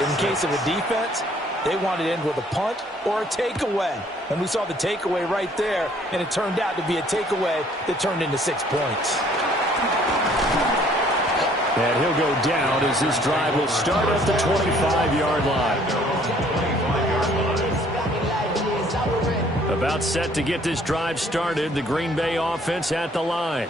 In case of a defense, they want to end with a punt or a takeaway. And we saw the takeaway right there, and it turned out to be a takeaway that turned into 6 points. And he'll go down as this drive will start at the 25-yard line. About set to get this drive started, the Green Bay offense at the line.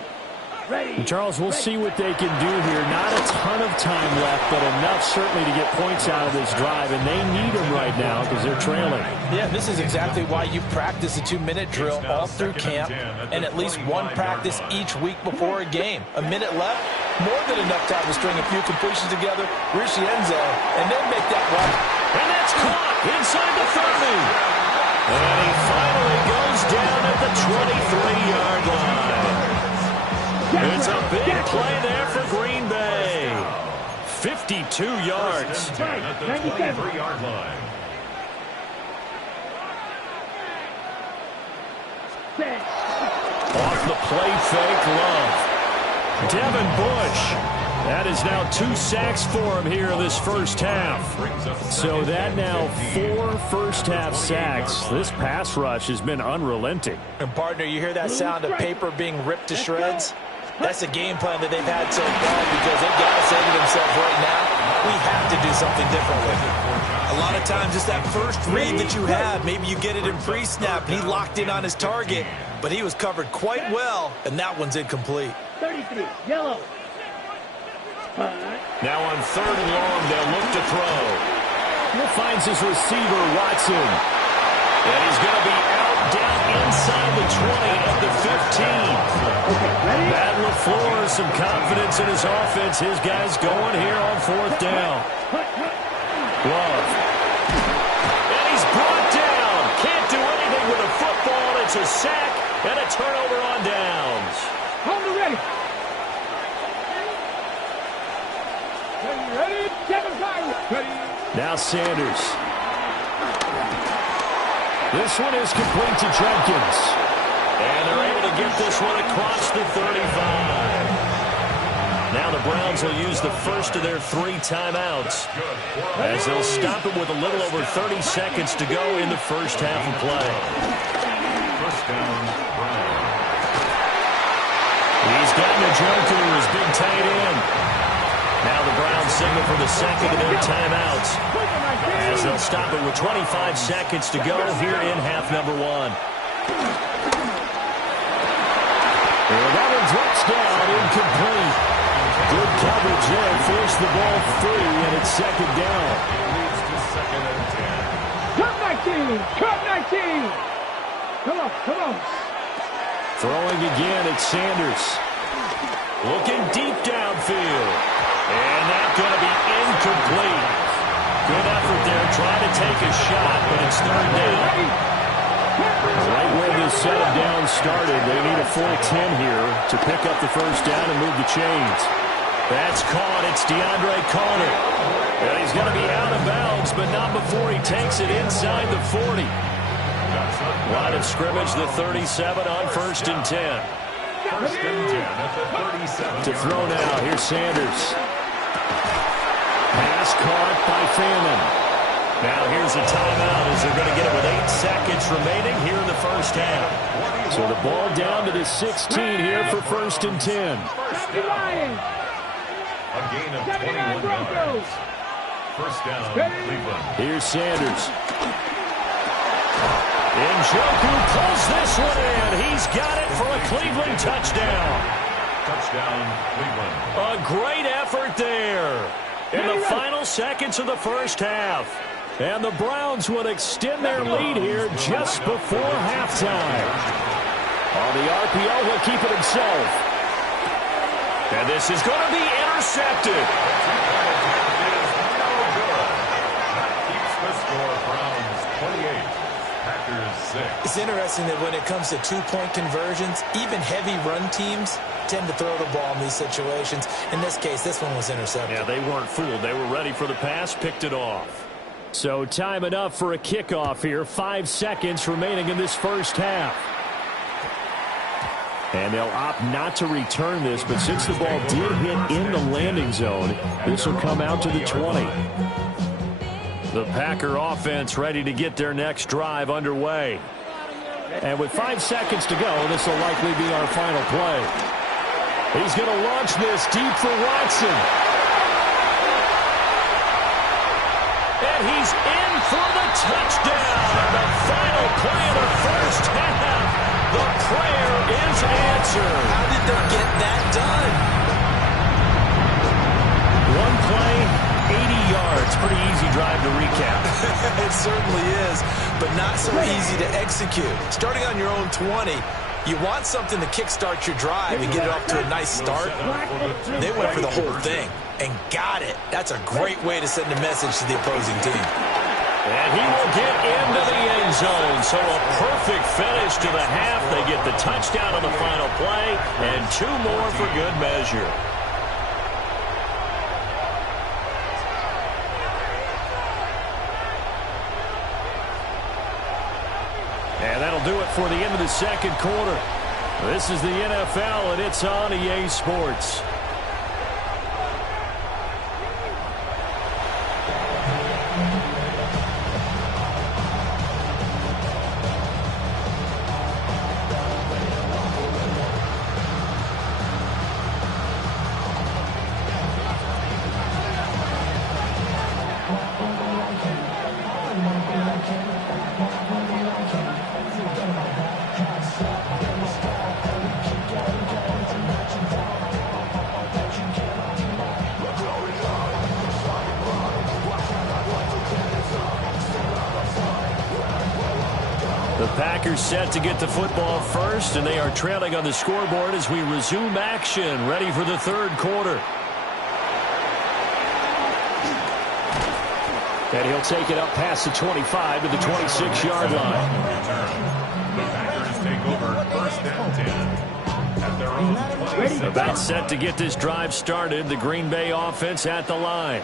And Charles, we'll see what they can do here. Not a ton of time left, but enough certainly to get points out of this drive, and they need them right now because they're trailing. Yeah, this is exactly why you practice a 2-minute drill all through camp and at least one practice each week before a game. A minute left, more than enough time to string a few completions together, reach the end zone, and then make that run. And that's caught inside the 30. And he finally goes down at the 23-yard line. It's a big play there for Green Bay. 52 yards. At the 23-yard line. Off the play fake, Love. Devin Bush. That is now 2 sacks for him here in this first half. So that now 4 first-half sacks. This pass rush has been unrelenting. And, partner, you hear that sound of paper being ripped to shreds? That's the game plan that they've had so far because they've got to say to themselves right now, we have to do something differently. A lot of times it's that first read that you have. Maybe you get it in pre-snap, and he locked in on his target, but he was covered quite well, and that one's incomplete. 33, yellow. Now on 3rd and long, they'll look to throw. He finds his receiver, Watson. And he's going to be out down inside the 20 of the 15. Matt LaFleur, some confidence in his offense. His guys going here on 4th down. Love. And he's brought down. Can't do anything with a football. It's a sack and a turnover on downs. Hold it ready. Now Sanders. This one is complete to Jenkins. And they're able to get this one across the 35. Now the Browns will use the first of their 3 timeouts as they'll stop it with a little over 30 seconds to go in the first half of play. First down, Browns. He's got Njoku, his big tight end. Now the Browns signal for the second of their timeouts as they'll stop it with 25 seconds to go here in half number 1. And that one drops down, incomplete. Good coverage there, forced the ball free, and it's second down. It leads to second and 10. Cut 19! Cut 19! Come on, come on. Throwing again, it's Sanders. Looking deep downfield. And that's going to be incomplete. Good effort there, trying to take a shot, but it's third down. Right where this set of downs started, they need a full 10 here to pick up the first down and move the chains. That's caught. It's DeAndre Carter. And he's going to be out of bounds, but not before he takes it inside the 40. Line of scrimmage, the 37 on first and 10. First and 10 at the 37. To throw now, here's Sanders. Pass caught by Phelan. Now here's a timeout as they're going to get it with 8 seconds remaining here in the first half. So the ball down to the 16 here for first and 10. First down. A gain of 21 yards. First down, Cleveland. Here's Sanders. Njoku pulls this one in. He's got it for a Cleveland touchdown. Touchdown, Cleveland. A great effort there in the final seconds of the first half. And the Browns would extend their lead here just before halftime. On the RPO, he'll keep it himself. And this is going to be intercepted. That keeps the score. Browns 28, Packers 6. It's interesting that when it comes to two-point conversions, even heavy run teams tend to throw the ball in these situations. In this case, this one was intercepted. Yeah, they weren't fooled. They were ready for the pass, picked it off. So time enough for a kickoff here. 5 seconds remaining in this first half. And they'll opt not to return this, but since the ball did hit in the landing zone, this will come out to the 20. The Packer offense ready to get their next drive underway. And with 5 seconds to go, this will likely be our final play. He's going to launch this deep for Watson. And he's in for the touchdown. The final play of the first half. The prayer is answered. How did they get that done? One play, 80 yards. Pretty easy drive to recap. It certainly is, but not so easy to execute. Starting on your own 20, you want something to kickstart your drive and get it off to a nice start. They went for the whole thing and got it. That's a great way to send a message to the opposing team. And he will get into the end zone. So a perfect finish to the half. They get the touchdown on the final play and 2 more for good measure. And that'll do it for the end of the second quarter. This is the NFL, and it's on EA Sports. Packers set to get the football first, and they are trailing on the scoreboard as we resume action, ready for the third quarter. And he'll take it up past the 25 to the 26-yard line. The Packers take over first and 10 at at their own 27. About set to get this drive started. The Green Bay offense at the line.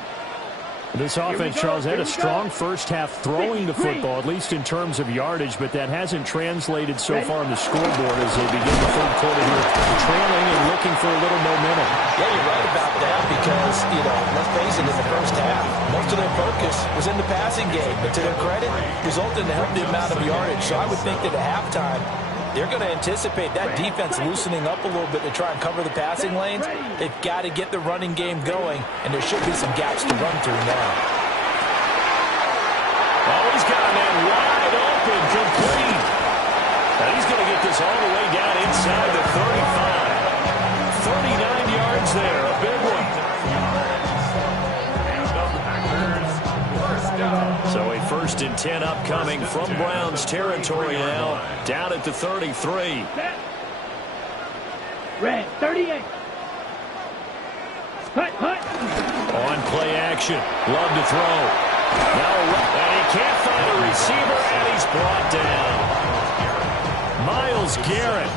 This offense, Charles, had a strong first half throwing the football, at least in terms of yardage, but that hasn't translated so far on the scoreboard as they begin the third quarter here, trailing and looking for a little momentum. Yeah, you're right about that because, let's face it, in the first half, most of their focus was in the passing game, but to their credit, resulted in a healthy amount of yardage. So I would think that at halftime, they're going to anticipate that defense loosening up a little bit to try and cover the passing lanes. They've got to get the running game going, and there should be some gaps to run through now. Oh, he's got a man wide open, complete. Now he's going to get this all the way down inside the 35. 39 yards there, a big one. So a 1st and 10 upcoming from Browns territory now, down at the 33. Red, 38. Hut. On play action, Love to throw. And he can't find a receiver, and he's brought down. Myles Garrett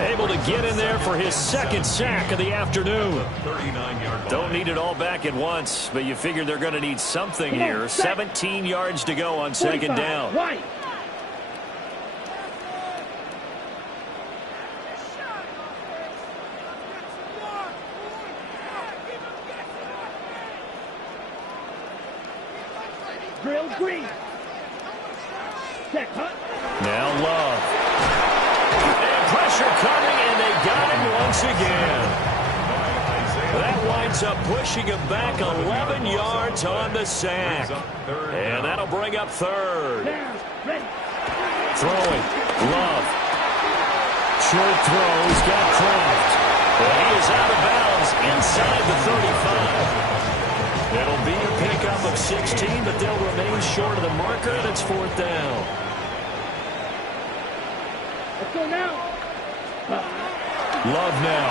able to get in there for his 2nd sack of the afternoon. Don't need it all back at once, but you figure they're going to need something here. 17 yards to go on 2nd down. Drill green. Check, Hut. Now Love. And pressure coming, and they got him once again. That winds up pushing him back 11 yards on the sack. And that'll bring up 3rd. Throwing. Love. Short throw. He's got Kraft. And he is out of bounds inside the 35. It'll be a pickup of 16, but they'll remain short of the marker, and it's 4th down. Let's go now. Love now.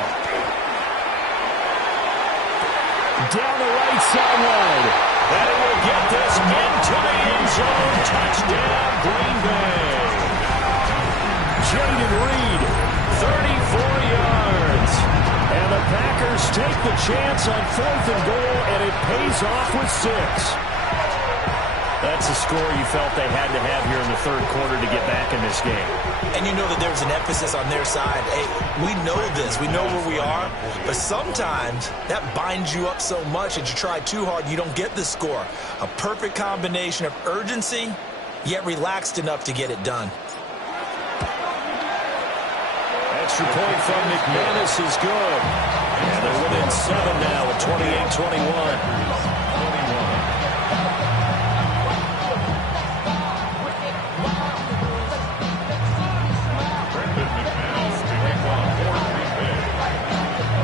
Down the right sideline. And it will get this into the end zone. Touchdown, Green Bay. Jayden Reed, 34 yards. And the Packers take the chance on 4th and goal, and it pays off with 6. That's a score you felt they had to have here in the 3rd quarter to get back in this game. And you know that there's an emphasis on their side. Hey, we know this. We know where we are. But sometimes that binds you up so much that you try too hard, you don't get the score. A perfect combination of urgency, yet relaxed enough to get it done. Extra point from McManus is good. And they're within 7 now at 28-21.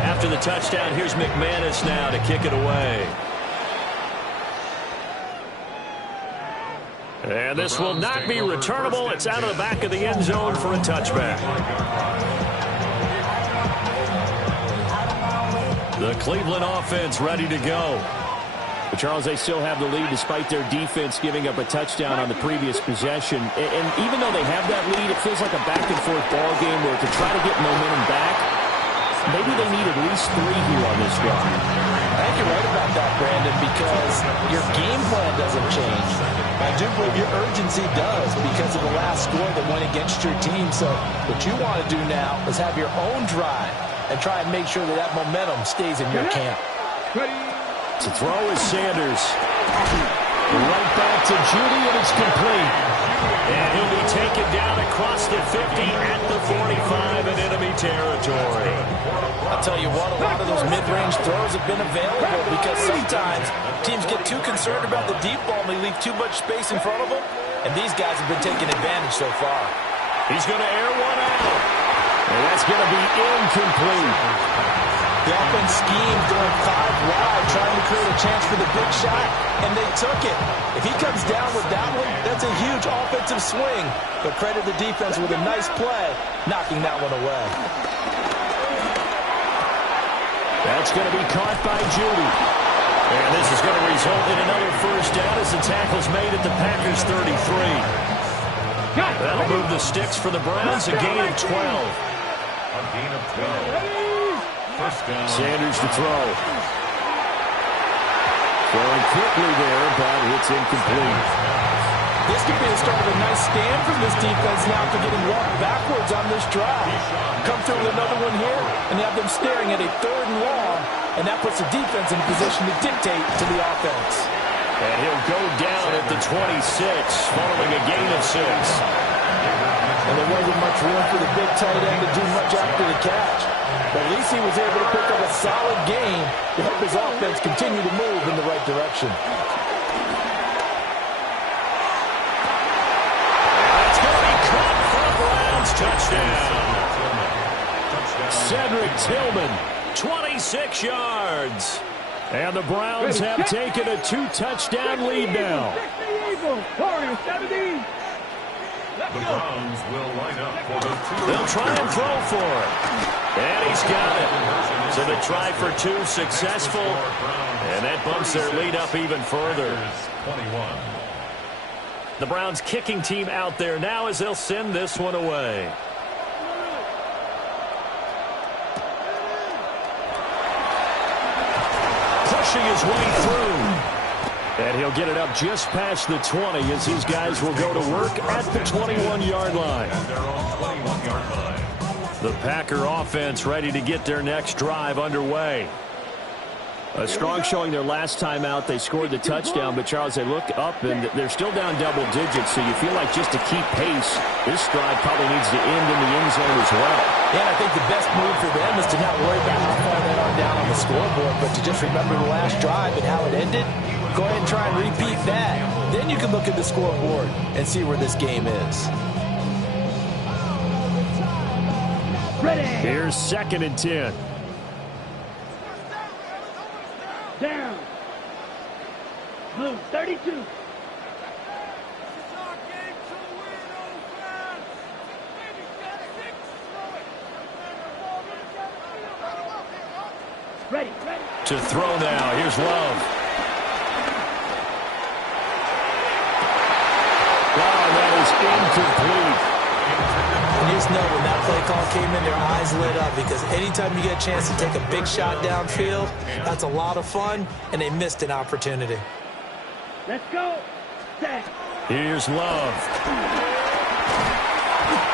After the touchdown, here's McManus now to kick it away. And this will not be returnable. It's out of the back of the end zone for a touchback. The Cleveland offense ready to go. But Charles, they still have the lead despite their defense giving up a touchdown on the previous possession. And even though they have that lead, it feels like a back-and-forth ball game where to try to get momentum back, maybe they need at least 3 here on this drive. I think you're right about that, Brandon, because your game plan doesn't change. I do believe your urgency does because of the last score that went against your team. So what you want to do now is have your own drive and try and make sure that that momentum stays in your camp. To throw is Sanders. Right back to Judy, and it's complete. And he'll be taken down across the 50 at the 45 in enemy territory. I'll tell you what, a lot of those mid-range throws have been available because sometimes teams get too concerned about the deep ball and they leave too much space in front of them. And these guys have been taking advantage so far. He's going to air one out. And that's going to be incomplete. The offense schemed going 5 wide, trying to create a chance for the big shot, and they took it. If he comes down with that one, that's a huge offensive swing. But credit the defense with a nice play, knocking that one away. That's going to be caught by Judy. And this is going to result in another first down as the tackle's made at the Packers' 33. That'll move the sticks for the Browns, a gain of 12. gain of 12. First down. Sanders to throw. Throwing quickly there, but it's incomplete. This could be the start of a nice stand from this defense now after getting walked backwards on this drive. Come through with another one here, and have them staring at a 3rd and long, and that puts the defense in a position to dictate to the offense. And he'll go down at the 26, following a gain of 6. And there wasn't much room for the big tight end to do much after the catch. But at least he was able to pick up a solid gain to help his offense continue to move in the right direction. Touchdown. Cedric Tillman, 26 yards. And the Browns have taken a 2-touchdown lead now. The Browns will line up for the 2. They'll try and throw for it. And he's got it. So the try for 2 successful. And that bumps their lead up even further. 21. The Browns kicking team out there now as they'll send this one away. Pushing his way through. And he'll get it up just past the 20 as these guys will go to work at the 21-yard line. The Packer offense ready to get their next drive underway. A strong showing their last time out. They scored the touchdown, but Charles, they look up and they're still down double digits, so you feel like just to keep pace, this drive probably needs to end in the end zone as well. Yeah, and I think the best move for them is to not worry about how far they are down on the scoreboard, but to just remember the last drive and how it ended. Go ahead and try and repeat that. Then you can look at the scoreboard and see where this game is. Ready. Here's 2nd and 10. Down. Blue, 32. Ready. To throw now. Here's Love. Wow, that is incomplete. And you just know when that play call came in, their eyes lit up because anytime you get a chance to take a big shot downfield, that's a lot of fun, and they missed an opportunity. Let's go. Set. Here's Love.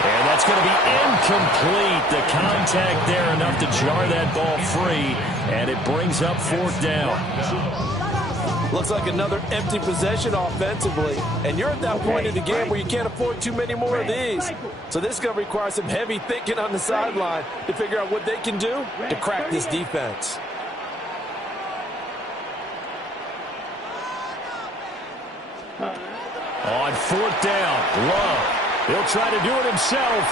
And that's going to be incomplete. The contact there enough to jar that ball free, and it brings up 4th down. Looks like another empty possession offensively, and you're at that point in the game where you can't afford too many more of these. So this is going to require some heavy thinking on the sideline to figure out what they can do to crack this defense. On 4th down, Love. He'll try to do it himself.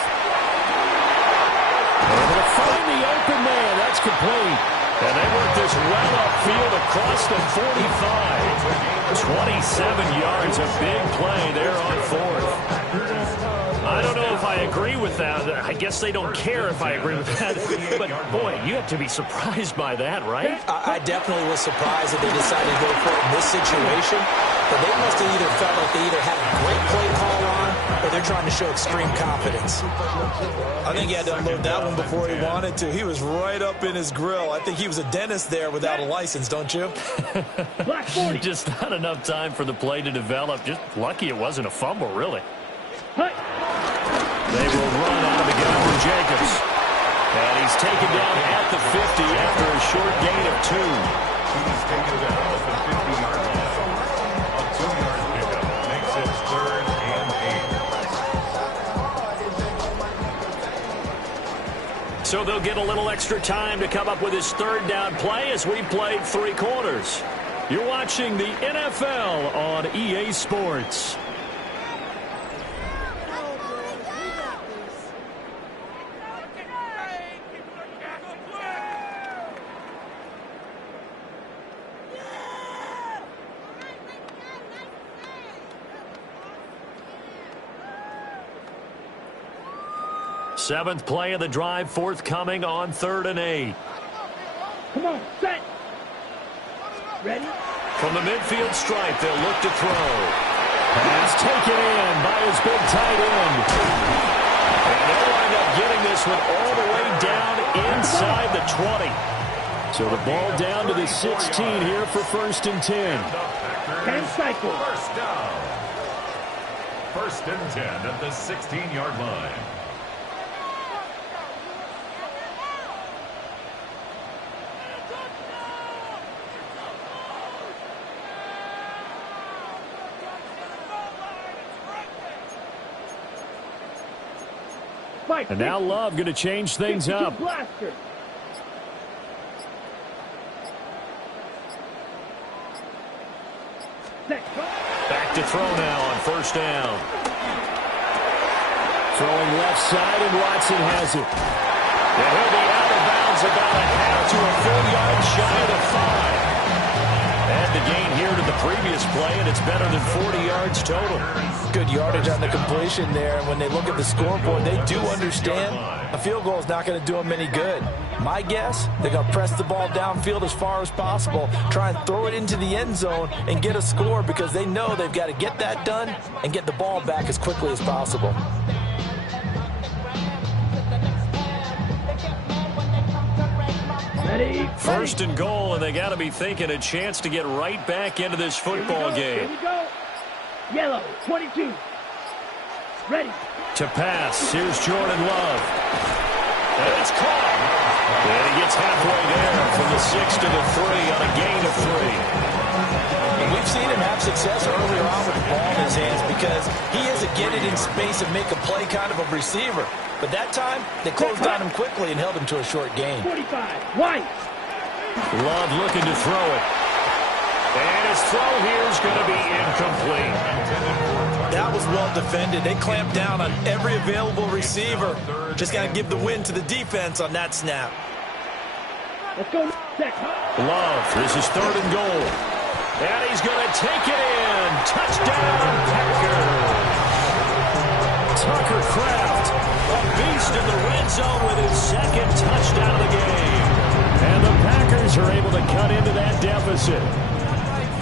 And he'll find the open man. That's complete. And they work this well upfield across the 45. 27 yards, a big play there on 4th. I don't know if I agree with that. I guess they don't care if I agree with that. But, boy, you have to be surprised by that, right? I definitely was surprised that they decided to go for it in this situation. But they must have either felt like they either had a great play call on or they're trying to show extreme confidence. I think he had to unload that one before he wanted to. He was right up in his grill. I think he was a dentist there without a license, don't you? Just not enough time for the play to develop. Just lucky it wasn't a fumble, really. They will run out of the gun from Jacobs. And he's taken down at the 50 after a short gain of 2. He's taken down at the 50-yard line. A 2-yard pickup makes it 3rd and 8. So they'll get a little extra time to come up with his 3rd down play as we played 3 quarters. You're watching the NFL on EA Sports. Seventh play of the drive forthcoming on 3rd and 8. Come on, set. Ready? From the midfield stripe, they'll look to throw. Pass taken in by his big tight end. And they'll wind up getting this this one all the way down inside the 20. So the ball down to the 16 here for 1st and 10. 10 cycle. First down. 1st and 10 at the 16-yard line. And now Love going to change things up. Blaster. Back to throw now on 1st down. Throwing left side, and Watson has it. And he'll be out of bounds about a half to a full yard shy of the 5. And the gain here to the previous play, and it's better than 40 yards total. Good yardage on the completion there. And when they look at the scoreboard, they do understand a field goal is not going to do them any good. My guess, they're going to press the ball downfield as far as possible, try and throw it into the end zone and get a score because they know they've got to get that done and get the ball back as quickly as possible. Ready? 1st and goal, and they got to be thinking a chance to get right back into this football game. Here we go. Yellow, 22. Ready. To pass, here's Jordan Love. And it's caught. And he gets halfway there from the 6 to the 3 on a gain of 3. We've seen him have success earlier on with the ball in his hands because he is a get it in space and make a play kind of a receiver. But that time, they closed on him quickly and held him to a short gain. 45, White. Love looking to throw it. And his throw here is going to be incomplete. That was well defended. They clamped down on every available receiver. Just got to give the win to the defense on that snap. Let's go. Love, this is 3rd and goal. And he's going to take it in. Touchdown, Packers. Tucker Kraft, a beast in the red zone with his 2nd touchdown of the game. And the Packers are able to cut into that deficit.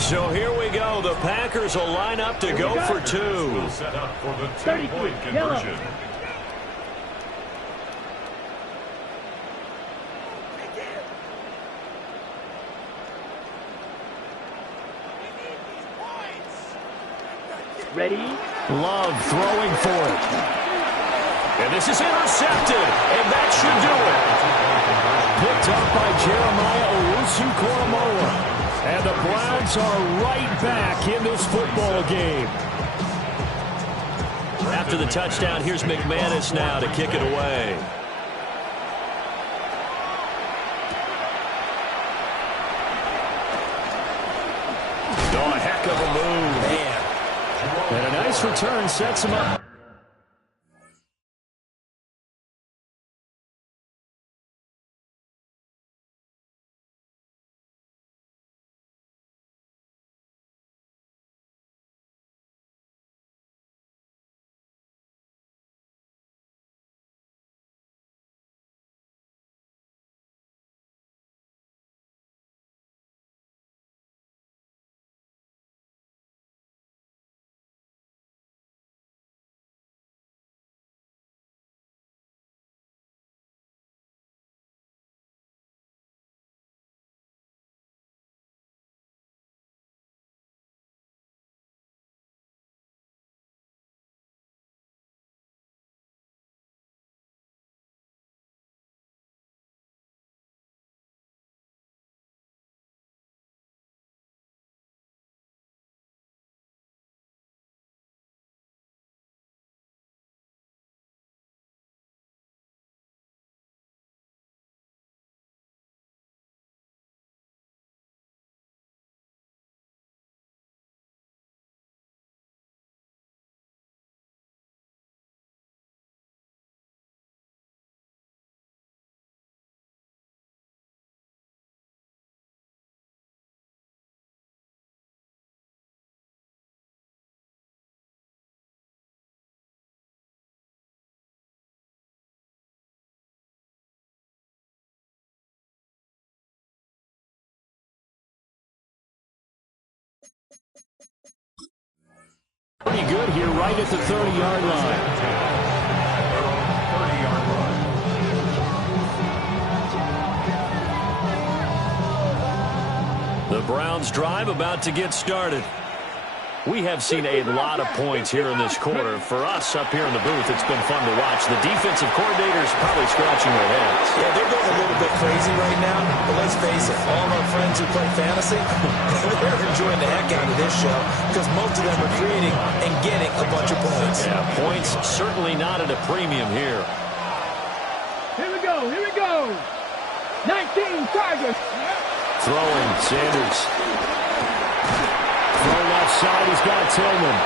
So here we go. The Packers will line up to go for 2. Set up for the 2-point conversion. Ready? Love throwing for it. And this is intercepted, and that should do it. Picked up by Jeremiah Owusu-Koramoah. And the Browns are right back in this football game. After the touchdown, here's McManus now to kick it away. Oh, a heck of a move. Man. And a nice return sets him up. Pretty good here right at the 30-yard line. 30-yard line. Browns drive about to get started. We have seen a lot of points here in this quarter. For us up here in the booth, it's been fun to watch. The defensive coordinators probably scratching their heads. Yeah, they're going a little bit crazy right now. But let's face it, all of our friends who play fantasy, they're enjoying the heck out of this show because most of them are creating and getting a bunch of points. Yeah, points certainly not at a premium here. Here we go. Here we go. 19 Tigers. Throwing, Sanders. Throw left side, he's got Tillman.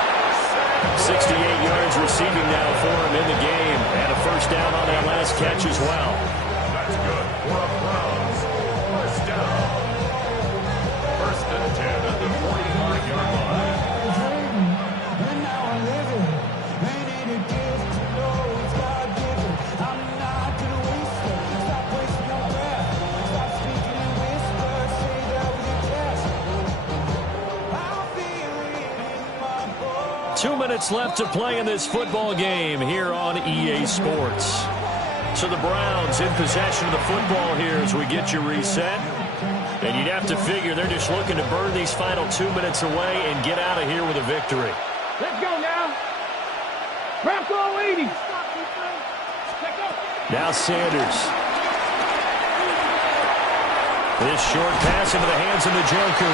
68 yards receiving now for him in the game. And a first down on that last catch as well. That's good for a Browns. First down. First and 10 at the 45-yard line. And now I live it. They need a gift to know it's God-given. I'm not gonna waste it. Stop wasting your breath. Stop speaking in whispers. Say that with your chest. I feel it in my bones. 2 minutes left to play in this football game here on EA Sports. So the Browns in possession of the football here as we get you reset. And you'd have to figure they're just looking to burn these final 2 minutes away and get out of here with a victory. Let's go now. Bronco 80. Now Sanders. This short pass into the hands of Njoku.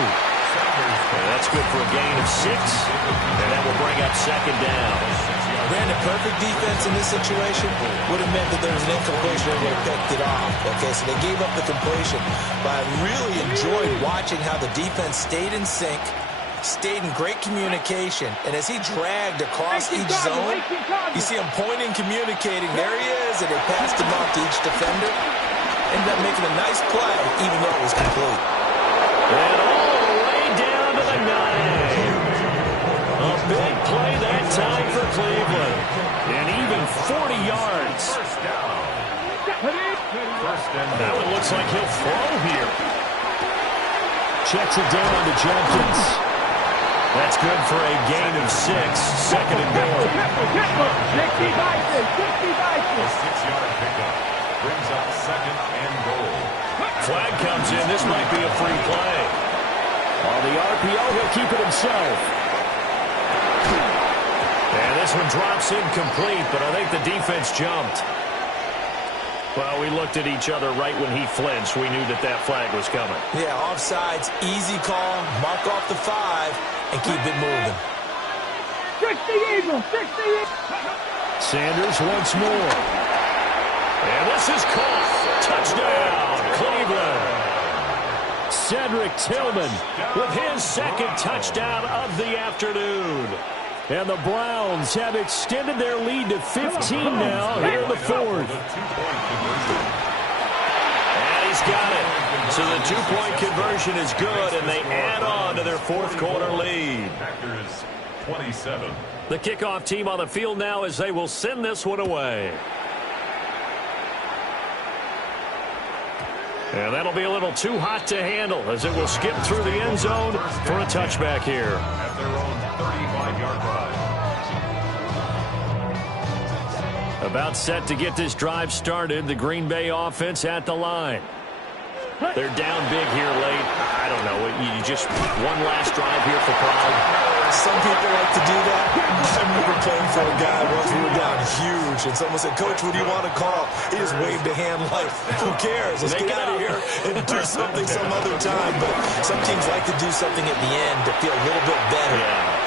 And that's good for a gain of 6. And that will bring up second down. Brandon, perfect defense in this situation would have meant that there was an incompletion and would have picked it off. Okay, so they gave up the completion. But I really enjoyed watching how the defense stayed in sync, stayed in great communication, and as he dragged across each zone, you see him pointing, communicating. There he is, and they passed him off to each defender. Ended up making a nice play, even though it was complete. And all the way down to the 9. A big play that time for Cleveland. And even 40 yards. Now it looks like he'll throw here. Checks it down to Jenkins. That's good for a gain of 6. Second and goal. 60 devices. 60 devices. 6-yard pickup brings up second and goal. Flag comes in. This might be a free play. On the RPO, he'll keep it himself. And this one drops incomplete, but I think the defense jumped. Well, we looked at each other right when he flinched. We knew that that flag was coming. Yeah, offsides, easy call, mark off the 5, and keep it moving. 60 Eagles. 60 Eagles. Sanders once more. And this is caught. Touchdown, Cleveland. Cedric Tillman with his second touchdown of the afternoon. And the Browns have extended their lead to 15 now here in the fourth. And he's got it. So the two-point conversion is good, and they add on to their fourth quarter lead. Packers 27. The kickoff team on the field now as they will send this one away. And that'll be a little too hot to handle as it will skip through the end zone for a touchback here. At their own 35-yard line. About set to get this drive started. The Green Bay offense at the line. They're down big here late. I don't know. You just one last drive here for pride. Some people like to do that. I remember playing for a guy once we were down huge, and someone said, "Coach, what do you want to call?" He just waved a hand like, "Who cares? Let's get out of here and do something some other time." But some teams like to do something at the end to feel a little bit better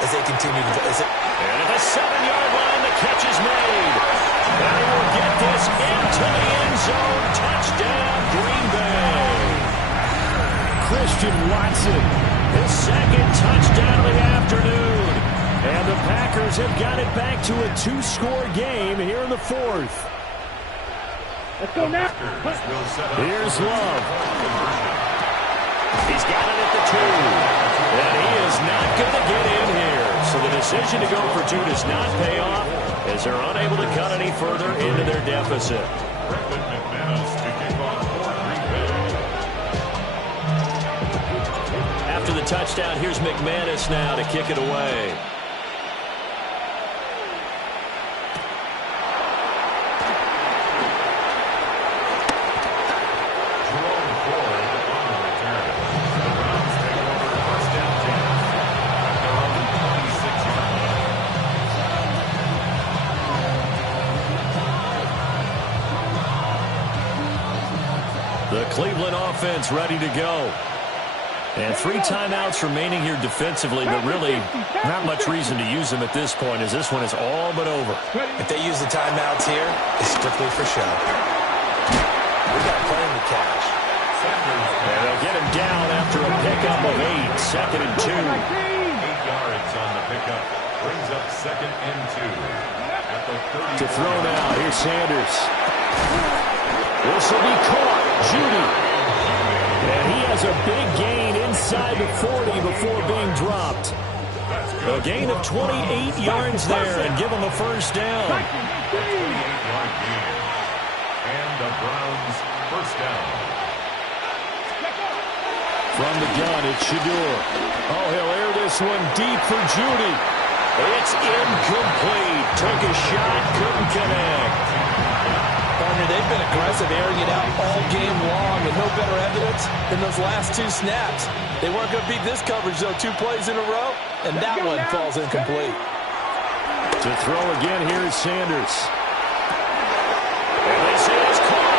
as they continue to play. And at the 7-yard line, the catch is made. And he will get this into the end zone. Touchdown, Green Bay. Christian Watson, his second touchdown of the afternoon. And the Packers have got it back to a 2-score game here in the fourth. Let's go now. Here's Love. He's got it at the 2. And he is not going to get in here. So the decision to go for 2 does not pay off as they're unable to cut any further into their deficit. Brendan McManus to kick off for Green Bay. After the touchdown, here's McManus now to kick it away. The Cleveland offense ready to go. And 3 timeouts remaining here defensively, but really not much reason to use them at this point, as this one is all but over. If they use the timeouts here, it's strictly for show. We got plenty to catch. And they'll get him down after a pickup of 8, 2nd and 2. 8 yards on the pickup. Brings up 2nd and 2. At the 30. To throw now, here's Sanders. This will be caught. Judy. And he has a big gain inside the 40 before being dropped. A gain of 28 yards there and give him a first down. 28-yard gain. And the Browns first down. From the gun, it's Shedeur. Oh, he'll air this one deep for Judy. It's incomplete. Took a shot, couldn't connect. Partner, they've been aggressive, airing it out all game long, and no better evidence than those last 2 snaps. They weren't going to beat this coverage, though, 2 plays in a row, and that one falls incomplete. To throw again, here is Sanders. And this is caught.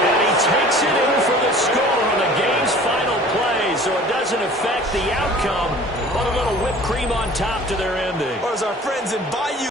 And he takes it in for the score on the game's final play, so it doesn't affect the outcome, but a little whipped cream on top to their ending. Or as our friends in Bayou